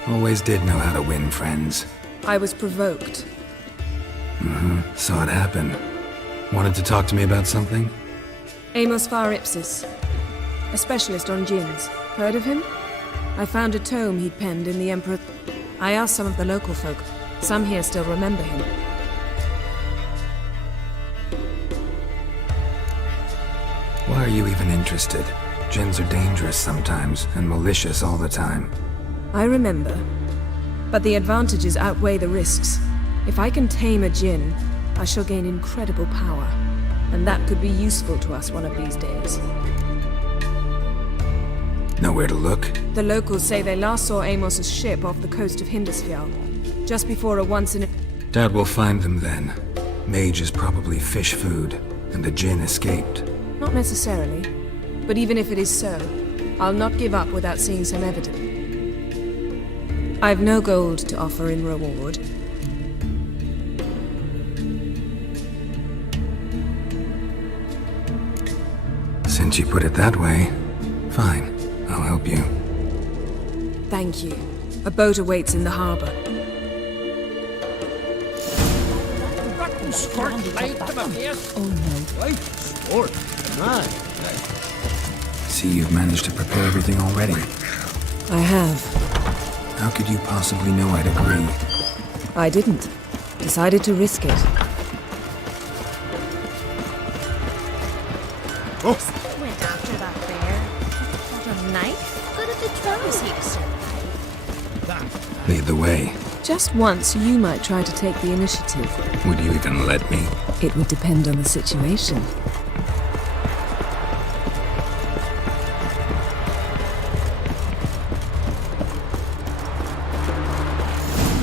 Always did know how to win friends. I was provoked. Saw it happen. Wanted to talk to me about something? Amos Far Ipsis, a specialist on djinns. Heard of him? I found a tome he'd penned in the Emperor... I asked some of the local folk. Some here still remember him. Why are you even interested? Djinns are dangerous sometimes, and malicious all the time. I remember. But the advantages outweigh the risks. If I can tame a djinn, I shall gain incredible power. And that could be useful to us one of these days. Know where to look? The locals say they last saw Amos's ship off the coast of Hindisfjall, just before a once-in-a... Doubt we'll find them then. Mage is probably fish food, and the djinn escaped. Not necessarily. But even if it is so, I'll not give up without seeing some evidence. I've no gold to offer in reward. Since you put it that way, fine. I'll help you. Thank you. A boat awaits in the harbor. Oh no. Right, sport. Nice. See, you've managed to prepare everything already. I have. How could you possibly know I'd agree? I didn't. Decided to risk it. Went after that bear. Got a knife? Good at the drums he served. Lead the way. Just once, you might try to take the initiative. Would you even let me? It would depend on the situation.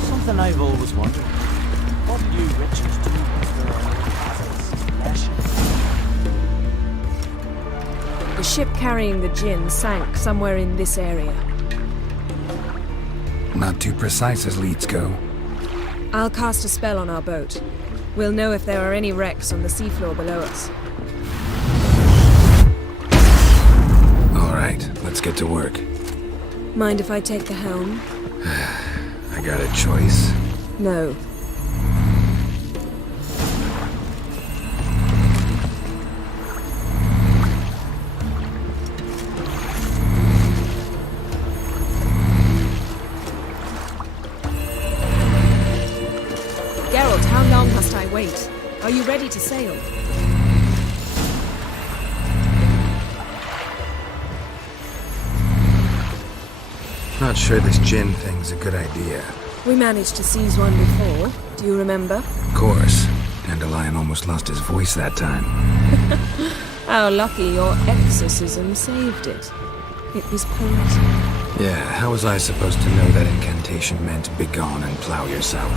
Something I've always wondered. What do you riches do with their asses, The ship carrying the djinn sank somewhere in this area. Not too precise as leads go. I'll cast a spell on our boat. We'll know if there are any wrecks on the seafloor below us. All right, let's get to work. Mind if I take the helm? I got a choice. No. Are you ready to sail? Not sure this gin thing's a good idea. We managed to seize one before. Do you remember? Of course. Dandelion almost lost his voice that time. How lucky your exorcism saved it. It was poetic. Yeah, how was I supposed to know that incantation meant begone and plow yourself?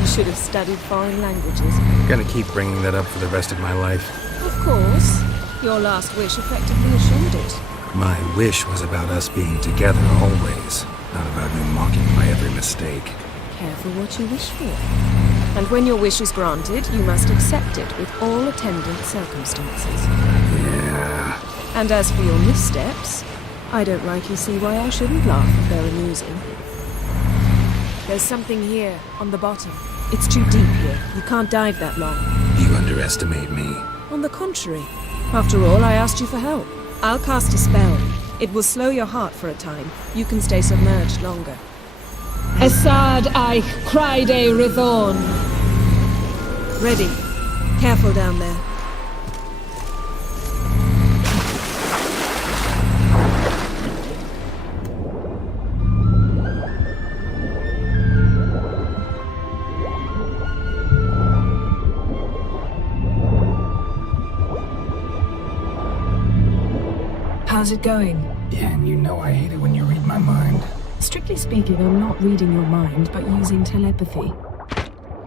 You should have studied foreign languages. Gonna keep bringing that up for the rest of my life. Of course. Your last wish effectively assured it. My wish was about us being together always, not about you mocking my every mistake. Careful what you wish for. And when your wish is granted, you must accept it with all attendant circumstances. Yeah. And as for your missteps, I don't rightly see why I shouldn't laugh if they're amusing. There's something here, on the bottom. It's too deep here. You can't dive that long. You underestimate me. On the contrary. After all, I asked you for help. I'll cast a spell. It will slow your heart for a time. You can stay submerged longer. Esad eich craide rithon. Ready. Careful down there. How's it going? Yeah, and you know I hate it when you read my mind. Strictly speaking, I'm not reading your mind, but using telepathy.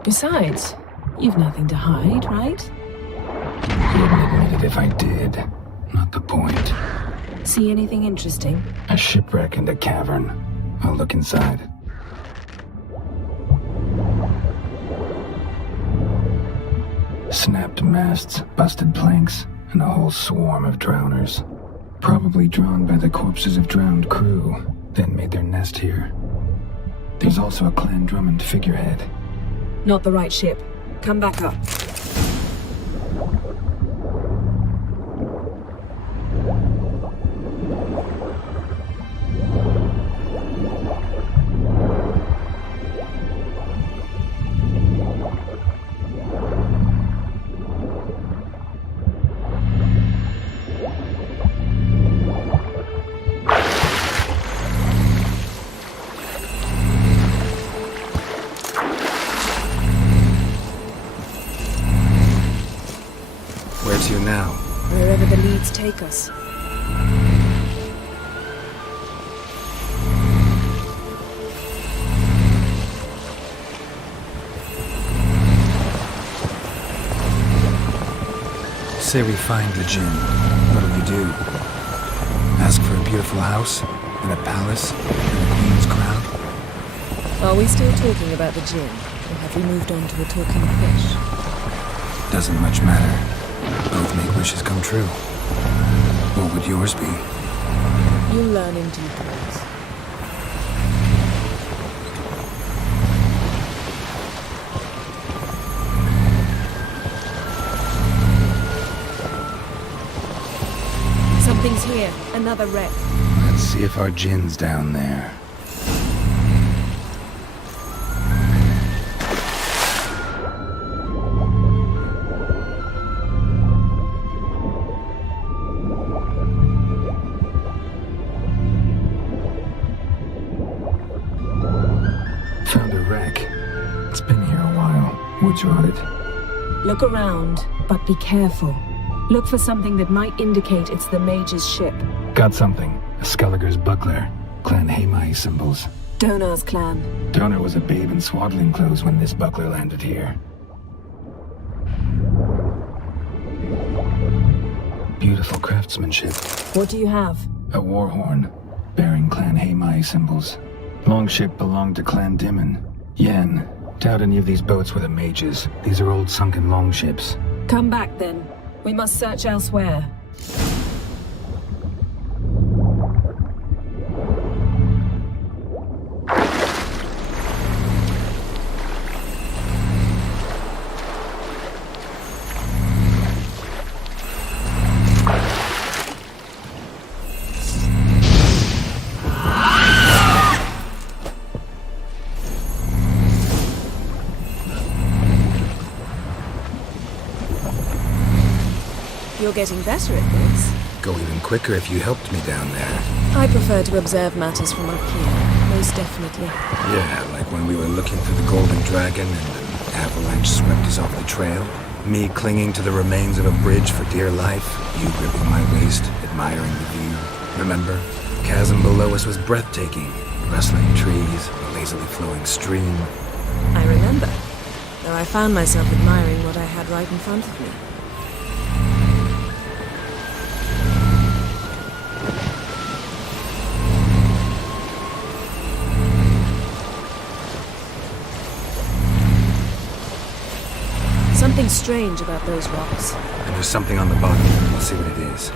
Besides, you've nothing to hide, right? You'd admit it if I did. Not the point. See anything interesting? A shipwreck and a cavern. I'll look inside. Snapped masts, busted planks, and a whole swarm of drowners. Probably drawn by the corpses of drowned crew, then made their nest here. There's also a Clan Drummond figurehead. Not the right ship. Come back up. Where to now? Wherever the leads take us. Say we find the gin. What do we do? Ask for a beautiful house? And a palace? And a queen's crown? Are we still talking about the gin? Or have we moved on to a talking fish? Doesn't much matter. Both make wishes come true. What would yours be? You'll learn in due course. Something's here. Another wreck. Let's see if our gin's down there. Found a wreck. It's been here a while. Woods rotted. Look around, but be careful. Look for something that might indicate it's the mage's ship. Got something. A Skelliger's buckler. Clan Hamai symbols. Donar's clan. Donar was a babe in swaddling clothes when this buckler landed here. Beautiful craftsmanship. What do you have? A war horn, bearing Clan Hamai symbols. Longship belonged to Clan Dimon. Yen. Doubt any of these boats were the mages. These are old sunken longships. Come back then. We must search elsewhere. You're getting better at this. Go even quicker if you helped me down there. I prefer to observe matters from up here, most definitely. Yeah, like when we were looking for the Golden Dragon and an avalanche swept us off the trail. Me clinging to the remains of a bridge for dear life. You gripping my waist, admiring the view. Remember? The chasm below us was breathtaking. Rustling trees, a lazily flowing stream. I remember, though I found myself admiring what I had right in front of me. Something strange about those rocks. And there's something on the bottom. We'll see what it is.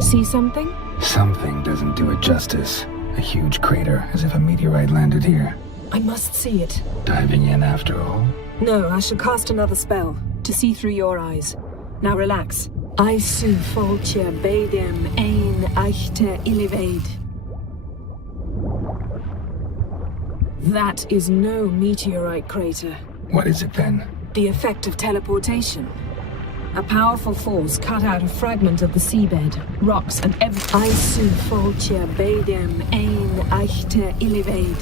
See something? Something doesn't do it justice. A huge crater, as if a meteorite landed here. I must see it. Diving in after all? No, I shall cast another spell, to see through your eyes. Now relax. I su folche bedem ein eichte illivaid. That is no meteorite crater. What is it then? The effect of teleportation. A powerful force cut out a fragment of the seabed, rocks and everything. I su folche bedem ein eichte illivaid.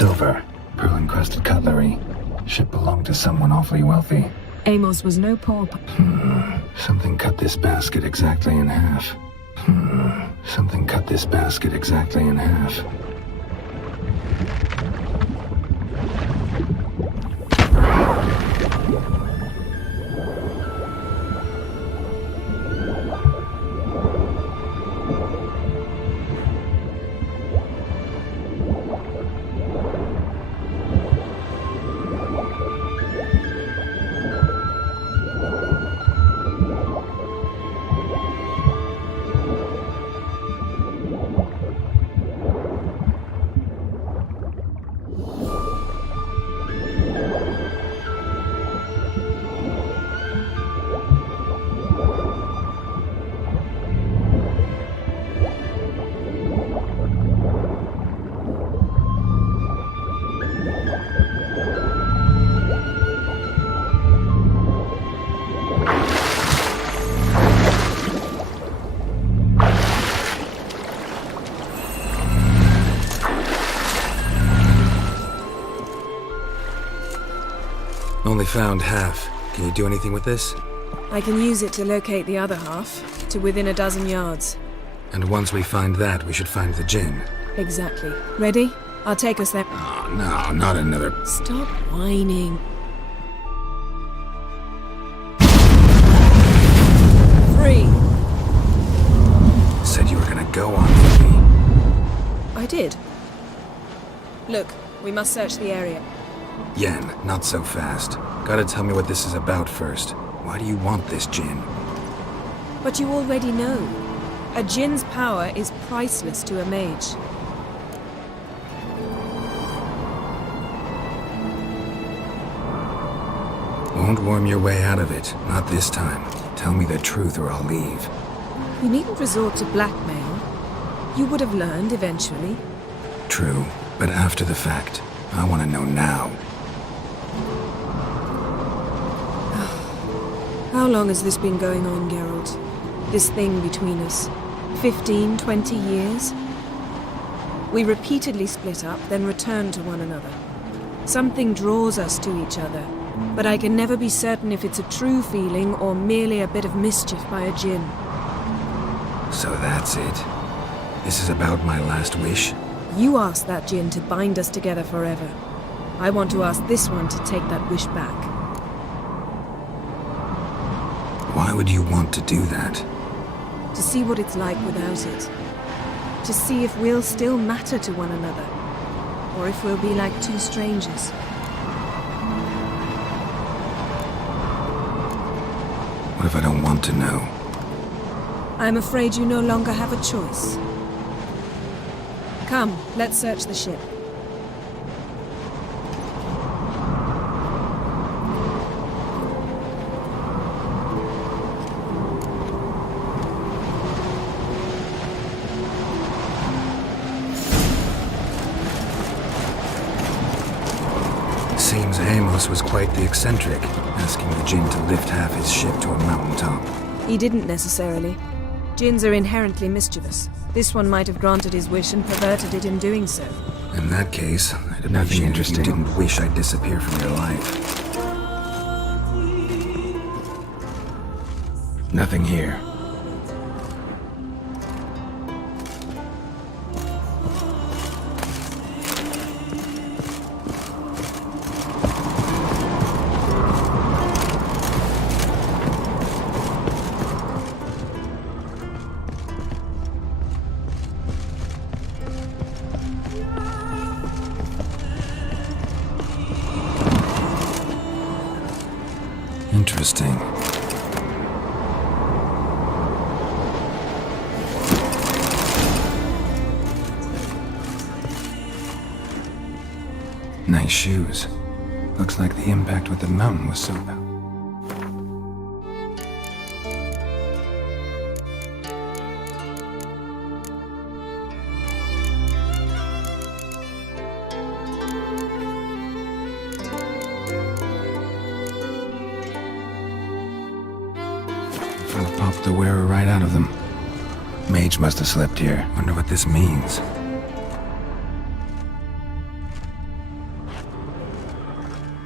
Silver, pearl-encrusted cutlery. Ship belonged to someone awfully wealthy. Amos was no pauper. Something cut this basket exactly in half. Something cut this basket exactly in half. Only found half. Can you do anything with this? I can use it to locate the other half, to within a dozen yards. And once we find that, we should find the djinn. Exactly. Ready? I'll take us there. Oh, no, not another... Stop whining. 3. Said you were gonna go on with me. I did. Look, we must search the area. Yen, not so fast. Gotta tell me what this is about first. Why do you want this djinn? But you already know. A djinn's power is priceless to a mage. Won't worm your way out of it. Not this time. Tell me the truth or I'll leave. You needn't resort to blackmail. You would have learned eventually. True, but after the fact. I want to know now. How long has this been going on, Geralt? This thing between us? 15, 20 years? We repeatedly split up, then returned to one another. Something draws us to each other, but I can never be certain if it's a true feeling or merely a bit of mischief by a djinn. So that's it. This is about my last wish? You asked that djinn to bind us together forever. I want to ask this one to take that wish back. Why would you want to do that? To see what it's like without it. To see if we'll still matter to one another. Or if we'll be like two strangers. What if I don't want to know? I'm afraid you no longer have a choice. Come, let's search the ship. Seems Amos was quite the eccentric, asking the djinn to lift half his ship to a mountaintop. He didn't necessarily. Djinns are inherently mischievous. This one might have granted his wish and perverted it in doing so. In that case, I'd appreciate if you didn't wish I'd disappear from your life. Nothing here. Interesting. Nice shoes. Looks like the impact with the mountain was so bad. Popped the wearer right out of them. Mage must have slept here. Wonder what this means.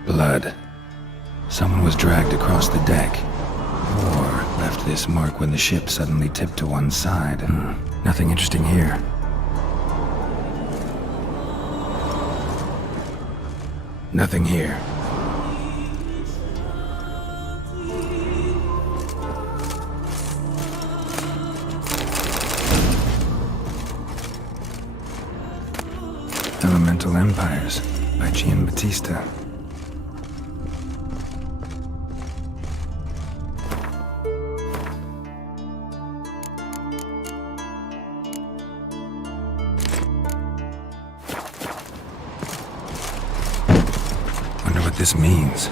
Blood. Someone was dragged across the deck. Or left this mark when the ship suddenly tipped to one side. Nothing interesting here. Nothing here. Elemental Empires by Giambattista. Wonder what this means.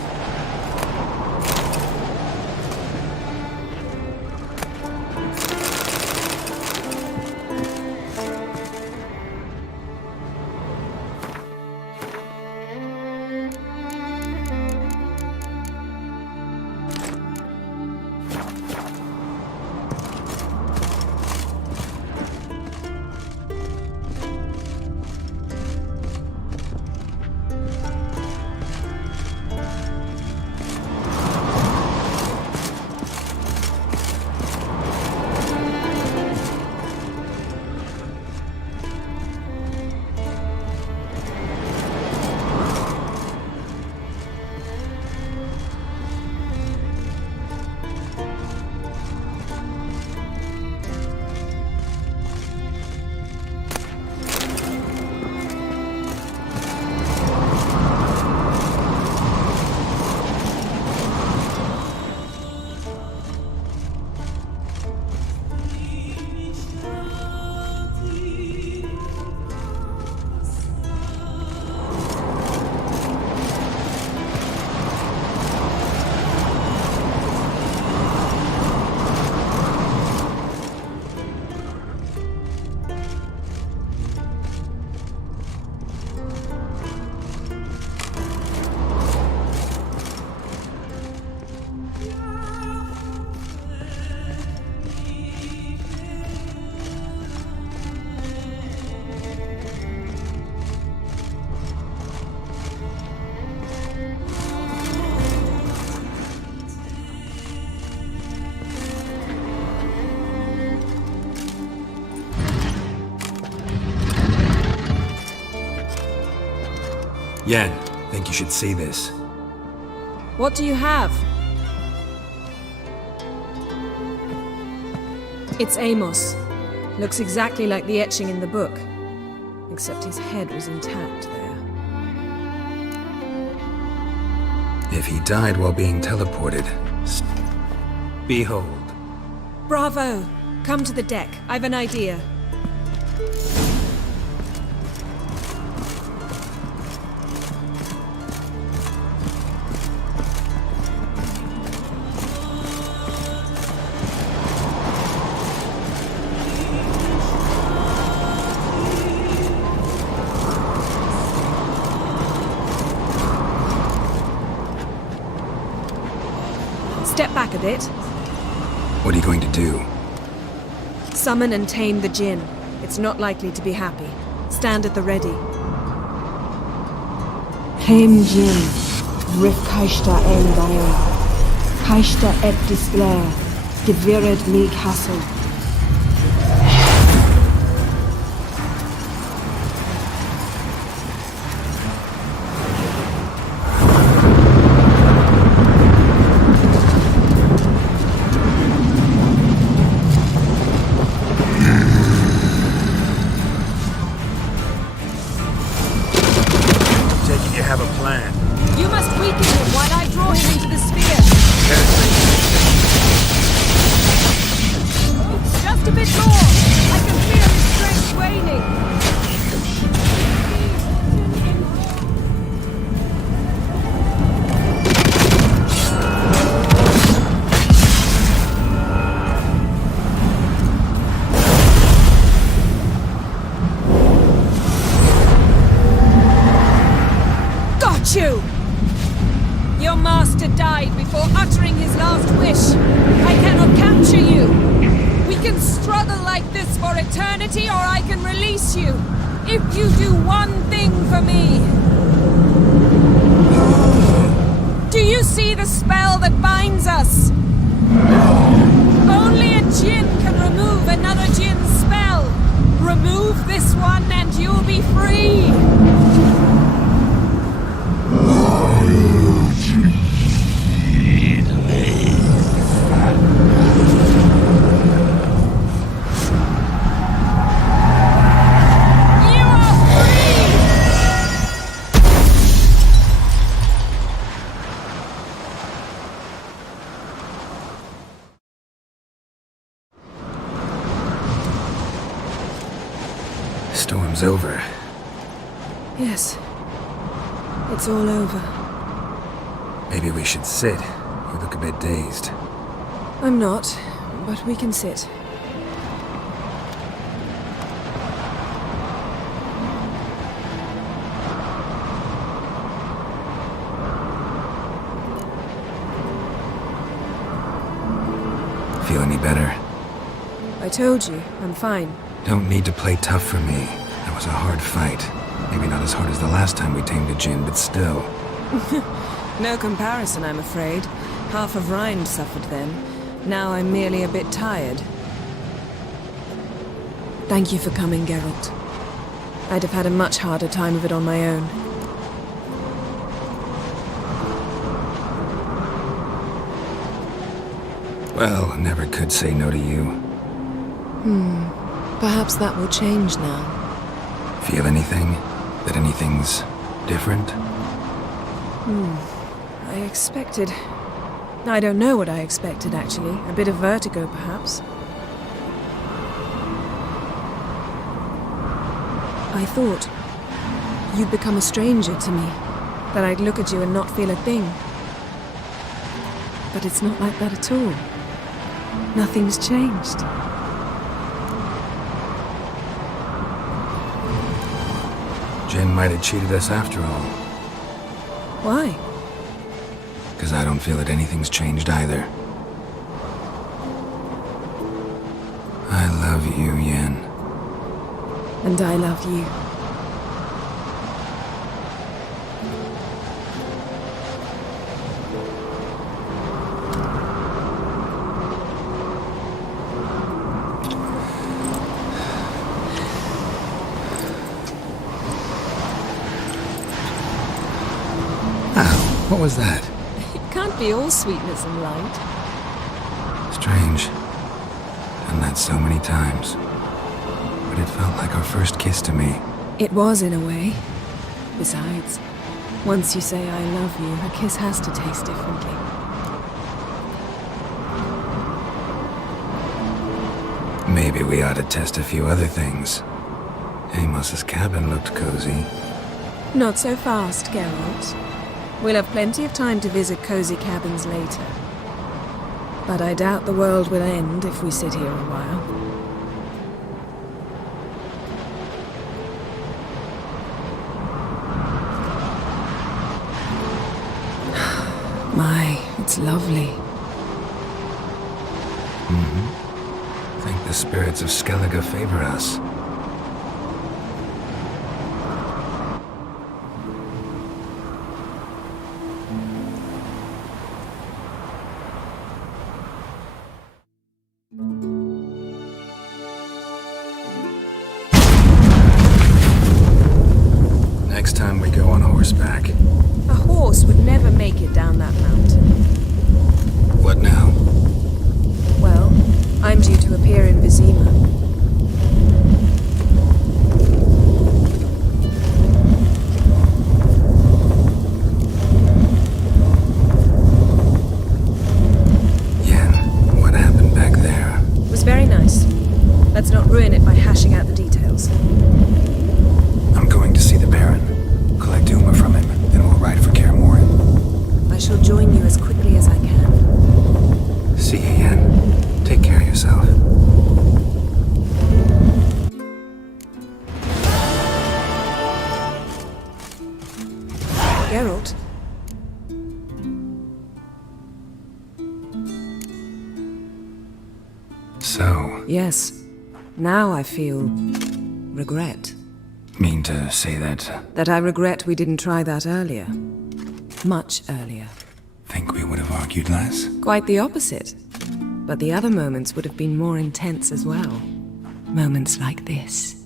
Yen, think you should see this. What do you have? It's Amos. Looks exactly like the etching in the book. Except his head was intact there. If he died while being teleported... Behold. Bravo! Come to the deck. I've an idea. Step back a bit. What are you going to do? Summon and tame the djinn. It's not likely to be happy. Stand at the ready. Hem djinn, rif kaishta en dael. Kaishta et displair, gevired me castle. Your master died before uttering his last wish. I cannot capture you. We can struggle like this for eternity, or I can release you. If you do one thing for me. Do you see the spell that binds us? Only a djinn can remove another djinn's spell. Remove this one and you'll be free. Storm's over. Yes. It's all over. Maybe we should sit. You look a bit dazed. I'm not, but we can sit. Feel any better? I told you, I'm fine. Don't need to play tough for me. That was a hard fight. Maybe not as hard as the last time we tamed a djinn, but still. No comparison, I'm afraid. Half of Rhind suffered then. Now I'm merely a bit tired. Thank you for coming, Geralt. I'd have had a much harder time of it on my own. Well, never could say no to you. Perhaps that will change now. Feel anything? That anything's different? I expected... I don't know what I expected, actually. A bit of vertigo, perhaps. I thought you'd become a stranger to me. That I'd look at you and not feel a thing. But it's not like that at all. Nothing's changed. Jinn might have cheated us after all. Why? Because I don't feel that anything's changed either. I love you, Yen. And I love you. Ow, what was that? It can't be all sweetness and light. Strange. Done that so many times. But it felt like our first kiss to me. It was, in a way. Besides, once you say I love you, a kiss has to taste differently. Maybe we ought to test a few other things. Amos's cabin looked cozy. Not so fast, Geralt. We'll have plenty of time to visit cozy cabins later. But I doubt the world will end if we sit here a while. My, it's lovely. I think the spirits of Skellige favor us. Next time we go on horseback. A horse would never make it down that mountain. What now? Well, I'm due to appear in Vizima. Yen, what happened back there? It was very nice. Let's not ruin it by hashing out the details. I'm going to see the Baron, collect Uma from him, then we'll ride for Kaer Morhen. I shall join you as quickly as I can. See you, Yen. Take care of yourself. Geralt? So, Yes. Now I feel regret. mean to say that That I regret we didn't try that earlier. Much earlier. think we would have argued less? Quite the opposite. But the other moments would have been more intense as well. Moments like this.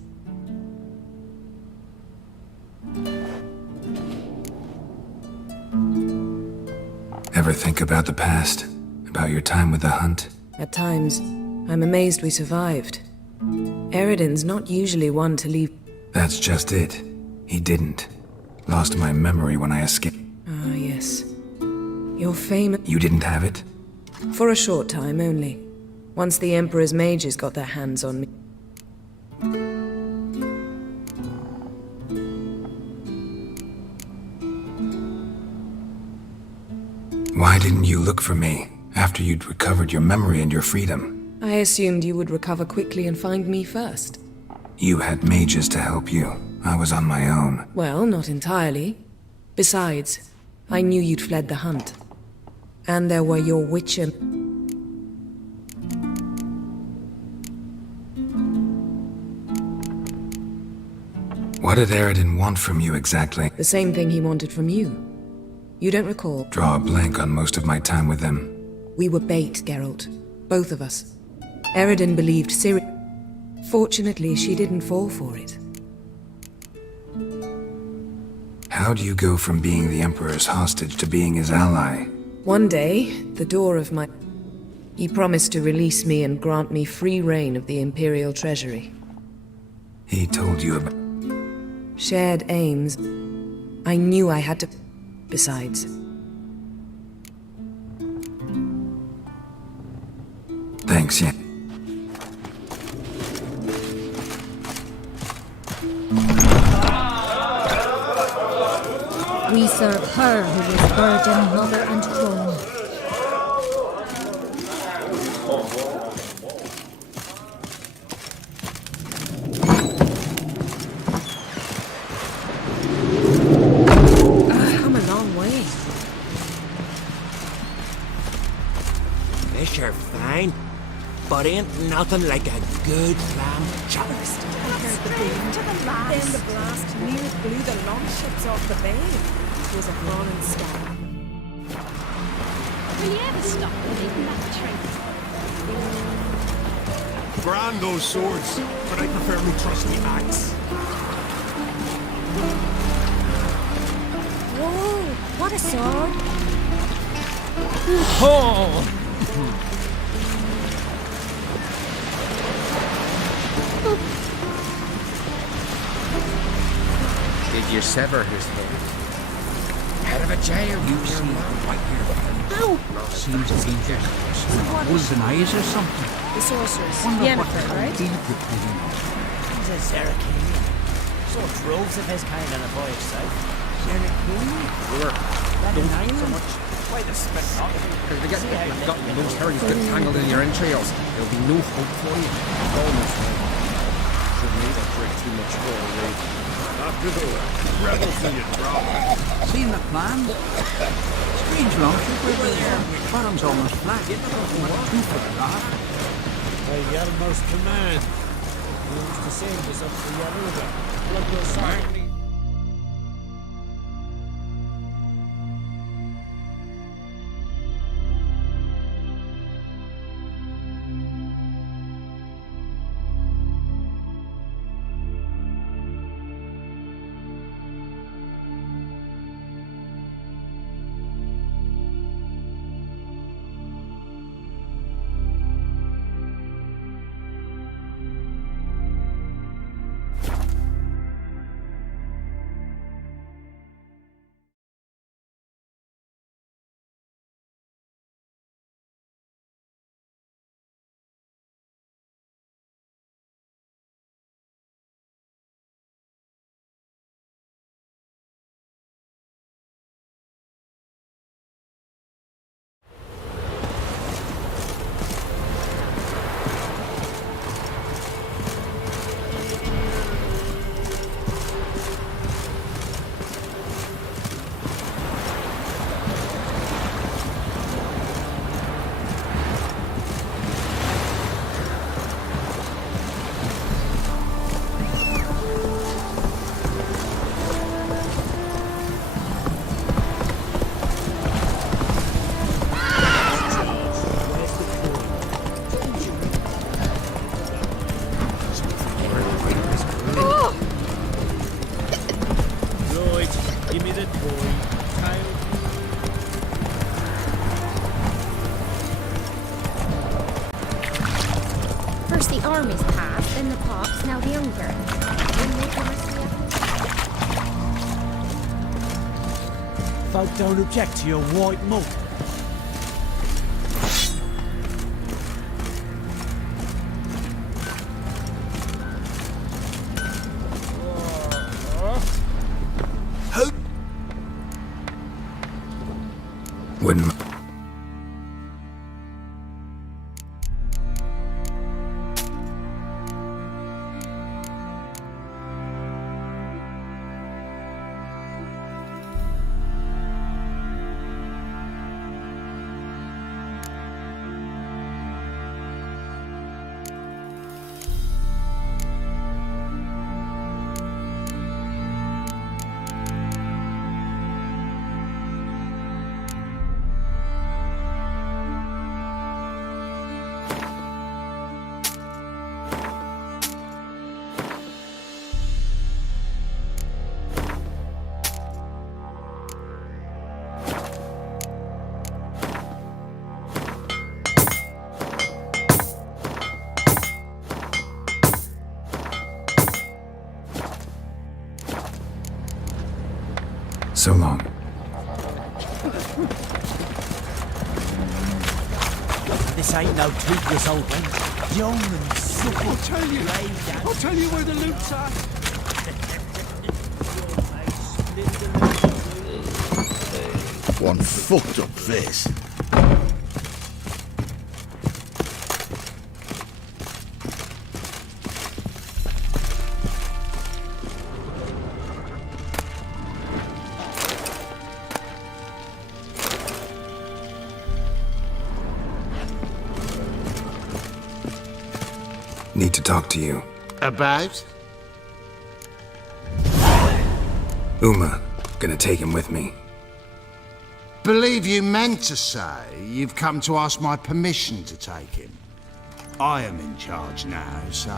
Ever think about the past? About your time with the hunt? At times, I'm amazed we survived. Eridan's not usually one to leave. That's just it. He didn't. Lost my memory when I escaped. Ah, yes. Your fame. You didn't have it? For a short time only. Once the Emperor's mages got their hands on me. Why didn't you look for me after you'd recovered your memory and your freedom? I assumed you would recover quickly and find me first. You had mages to help you. I was on my own. Well, not entirely. Besides, I knew you'd fled the hunt. And there were your witcher... What did Eridan want from you exactly? The same thing he wanted from you. You don't recall? Draw a blank on most of my time with them. We were bait, Geralt. Both of us. Eridan believed Ciri... Fortunately, she didn't fall for it. How do you go from being the Emperor's hostage to being his ally? One day, the door of my... He promised to release me and grant me free reign of the Imperial Treasury. He told you about... Shared aims. I knew I had to... Besides... Thanks, Yen. We serve her who is virgin, mother, and crone. I've come a long way. Fish are fine, but ain't nothing like a good clam chop. Then the blast near blew the longships off the bay. It was a falling star. Will you ever stop believing that truth? Grand those swords, but I prefer me trusty axe. Whoa! What a sword! Oh! Did you sever his head? Out of a jail, you see right here. Ow! Seems to be just wolves and eyes or something. The sorceress. Wonder Yennefer, what the hell right? deal with it, He's a Zerrikanian. So droves of his kind on a voyage south. Zerrikanian? That in Ireland? Why the spectacle? Because they got those herrings get tangled in your entrails. There'll be no hope for you. Shouldn't eat or drink too much already. After the rebels in your drop. Seen the plan? Strange longship over there. Bottom's almost flat. What a two for the raft. By Yalmer's command, he wants to send us up to Yaruga. Blood will sign. First the armies passed, then the pox, now the hunger. Folk don't object to your white mug. Wouldn't. So long. This ain't no toothless old man. Young and supple. I'll tell you where the loot's at. One fucked up face. Need to talk to you. About? Uma. Gonna take him with me. Believe you meant to say you've come to ask my permission to take him. I am in charge now, so...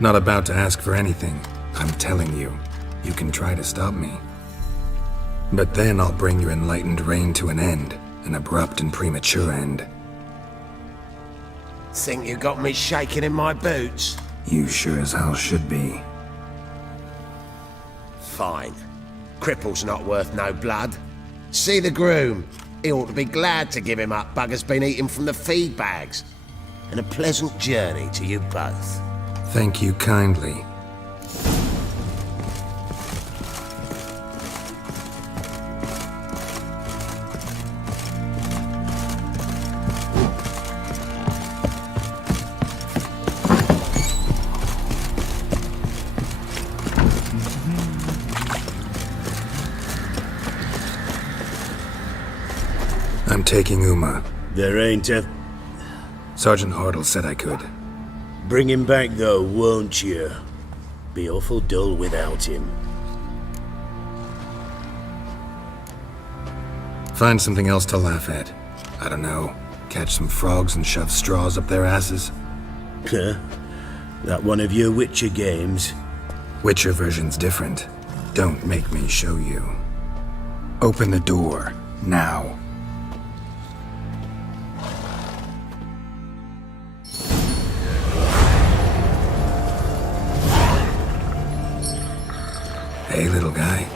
Not about to ask for anything. I'm telling you. You can try to stop me. But then I'll bring your enlightened reign to an end, an abrupt and premature end. Think you got me shaking in my boots? You sure as hell should be. Fine. Cripple's not worth no blood. See the groom. He ought to be glad to give him up. Bugger's been eating from the feed bags. And a pleasant journey to you both. Thank you kindly. I'm taking Uma. There ain't a... Sergeant Hartle said I could. Bring him back though, won't you? Be awful dull without him. Find something else to laugh at. I don't know. Catch some frogs and shove straws up their asses. Huh? That one of your Witcher games? Witcher version's different. Don't make me show you. Open the door. Now. Hey, little guy.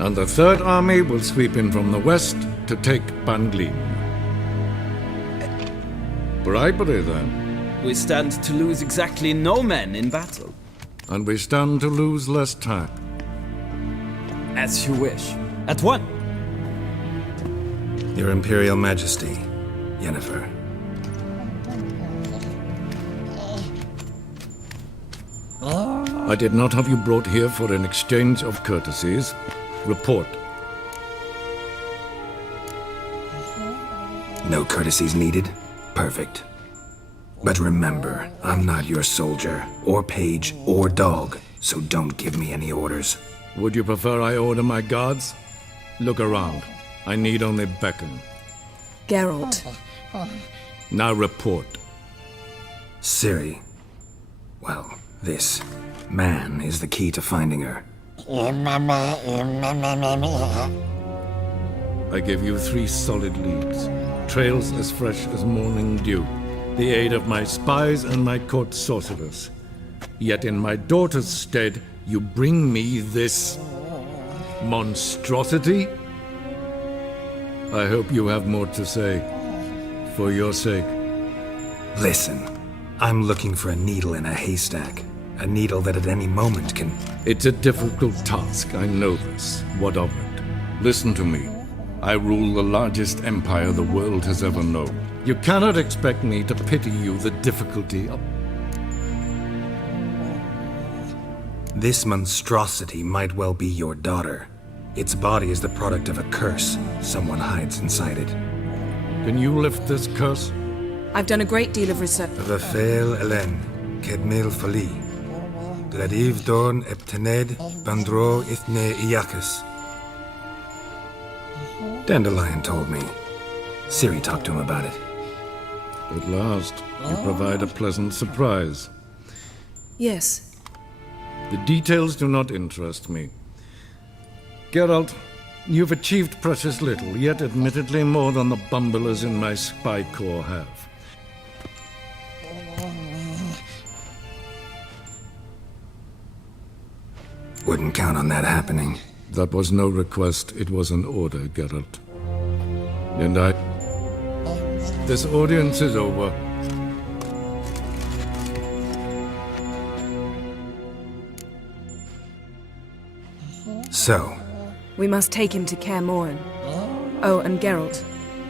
And the Third Army will sweep in from the west to take Banglin. Bribery, then. We stand to lose exactly no men in battle. And we stand to lose less time. As you wish. At one. Your Imperial Majesty, Yennefer. I did not have you brought here for an exchange of courtesies. Report. No courtesies needed? Perfect. But remember, I'm not your soldier, or page, or dog, so don't give me any orders. Would you prefer I order my guards? Look around. I need only beckon. Geralt. Now report. Ciri. Well, this man is the key to finding her. I give you 3 solid leads. Trails as fresh as morning dew. The aid of my spies and my court sorcerers. Yet in my daughter's stead, you bring me this monstrosity? I hope you have more to say. For your sake. Listen, I'm looking for a needle in a haystack. A needle that at any moment can... It's a difficult task, I know this. What of it? Listen to me. I rule the largest empire the world has ever known. You cannot expect me to pity you the difficulty of... This monstrosity might well be your daughter. Its body is the product of a curse. Someone hides inside it. Can you lift this curse? I've done a great deal of research. Vafel Elen, Kedmil Fali. Gladiv Dorn Eptened Bandro Ithne Iacus. Dandelion told me. Ciri talked to him about it. At last, you provide a pleasant surprise. Yes. The details do not interest me. Geralt, you've achieved precious little, yet admittedly more than the bumblers in my spy corps have. Wouldn't count on that happening. That was no request, it was an order, Geralt. And This audience is over. So? We must take him to Kaer Morhen. Oh, and Geralt,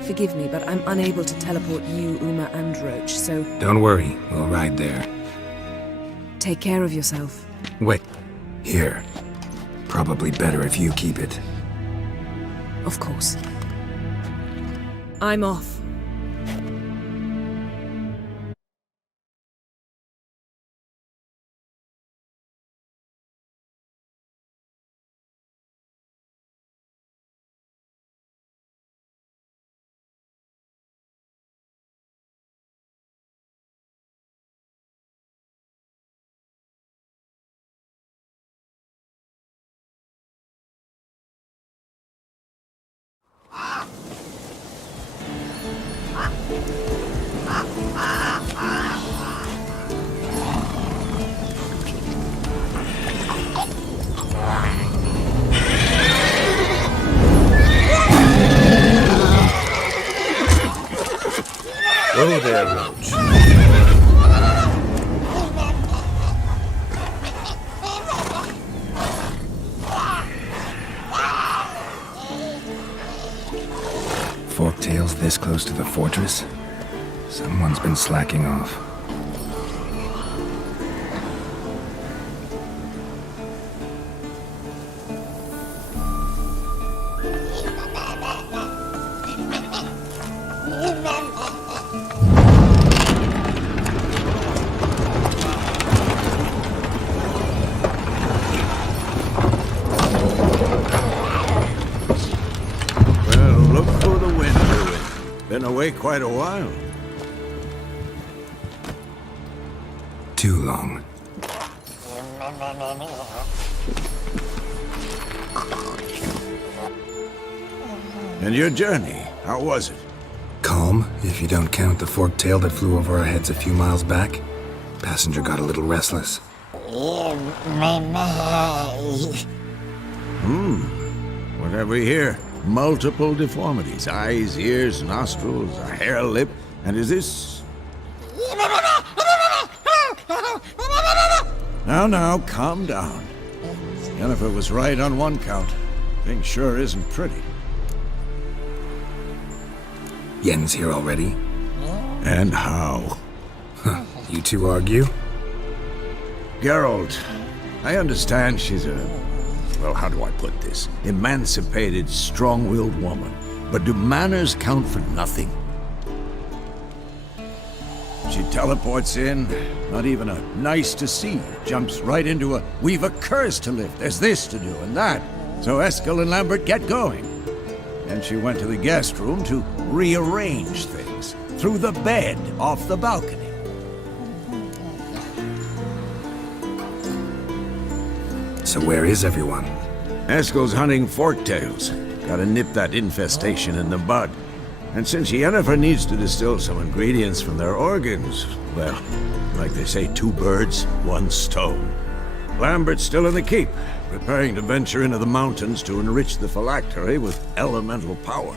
forgive me, but I'm unable to teleport you, Uma, and Roach, so... Don't worry, we'll ride there. Take care of yourself. Wait. Here. Probably better if you keep it. Of course. I'm off. Oh there, Roach. Forktails this close to the fortress? Someone's been slacking off. Been away quite a while. Too long. And your journey, how was it? Calm, if you don't count the forktail that flew over our heads a few miles back. Passenger got a little restless. What have we here? Multiple deformities. Eyes, ears, nostrils, a hair lip. And is this... Now, calm down. Jennifer was right on one count. Thing sure isn't pretty. Yen's here already? And how? Huh. You two argue? Geralt, I understand she's a... Well, how do I put this? Emancipated, strong-willed woman. But do manners count for nothing? She teleports in, not even a nice to see. Jumps right into a, we've a curse to lift, there's this to do and that. So Eskel and Lambert get going. And she went to the guest room to rearrange things. Through the bed, off the balcony. So where is everyone? Eskel's hunting forktails. Gotta nip that infestation in the bud. And since Yennefer needs to distill some ingredients from their organs, well, like they say, 2 birds, 1 stone. Lambert's still in the keep, preparing to venture into the mountains to enrich the phylactery with elemental power.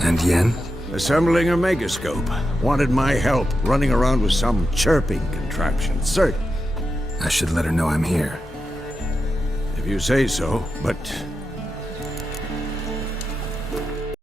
And Yen? Assembling a megascope. Wanted my help running around with some chirping contraption. Cert. I should let her know I'm here. If you say so, but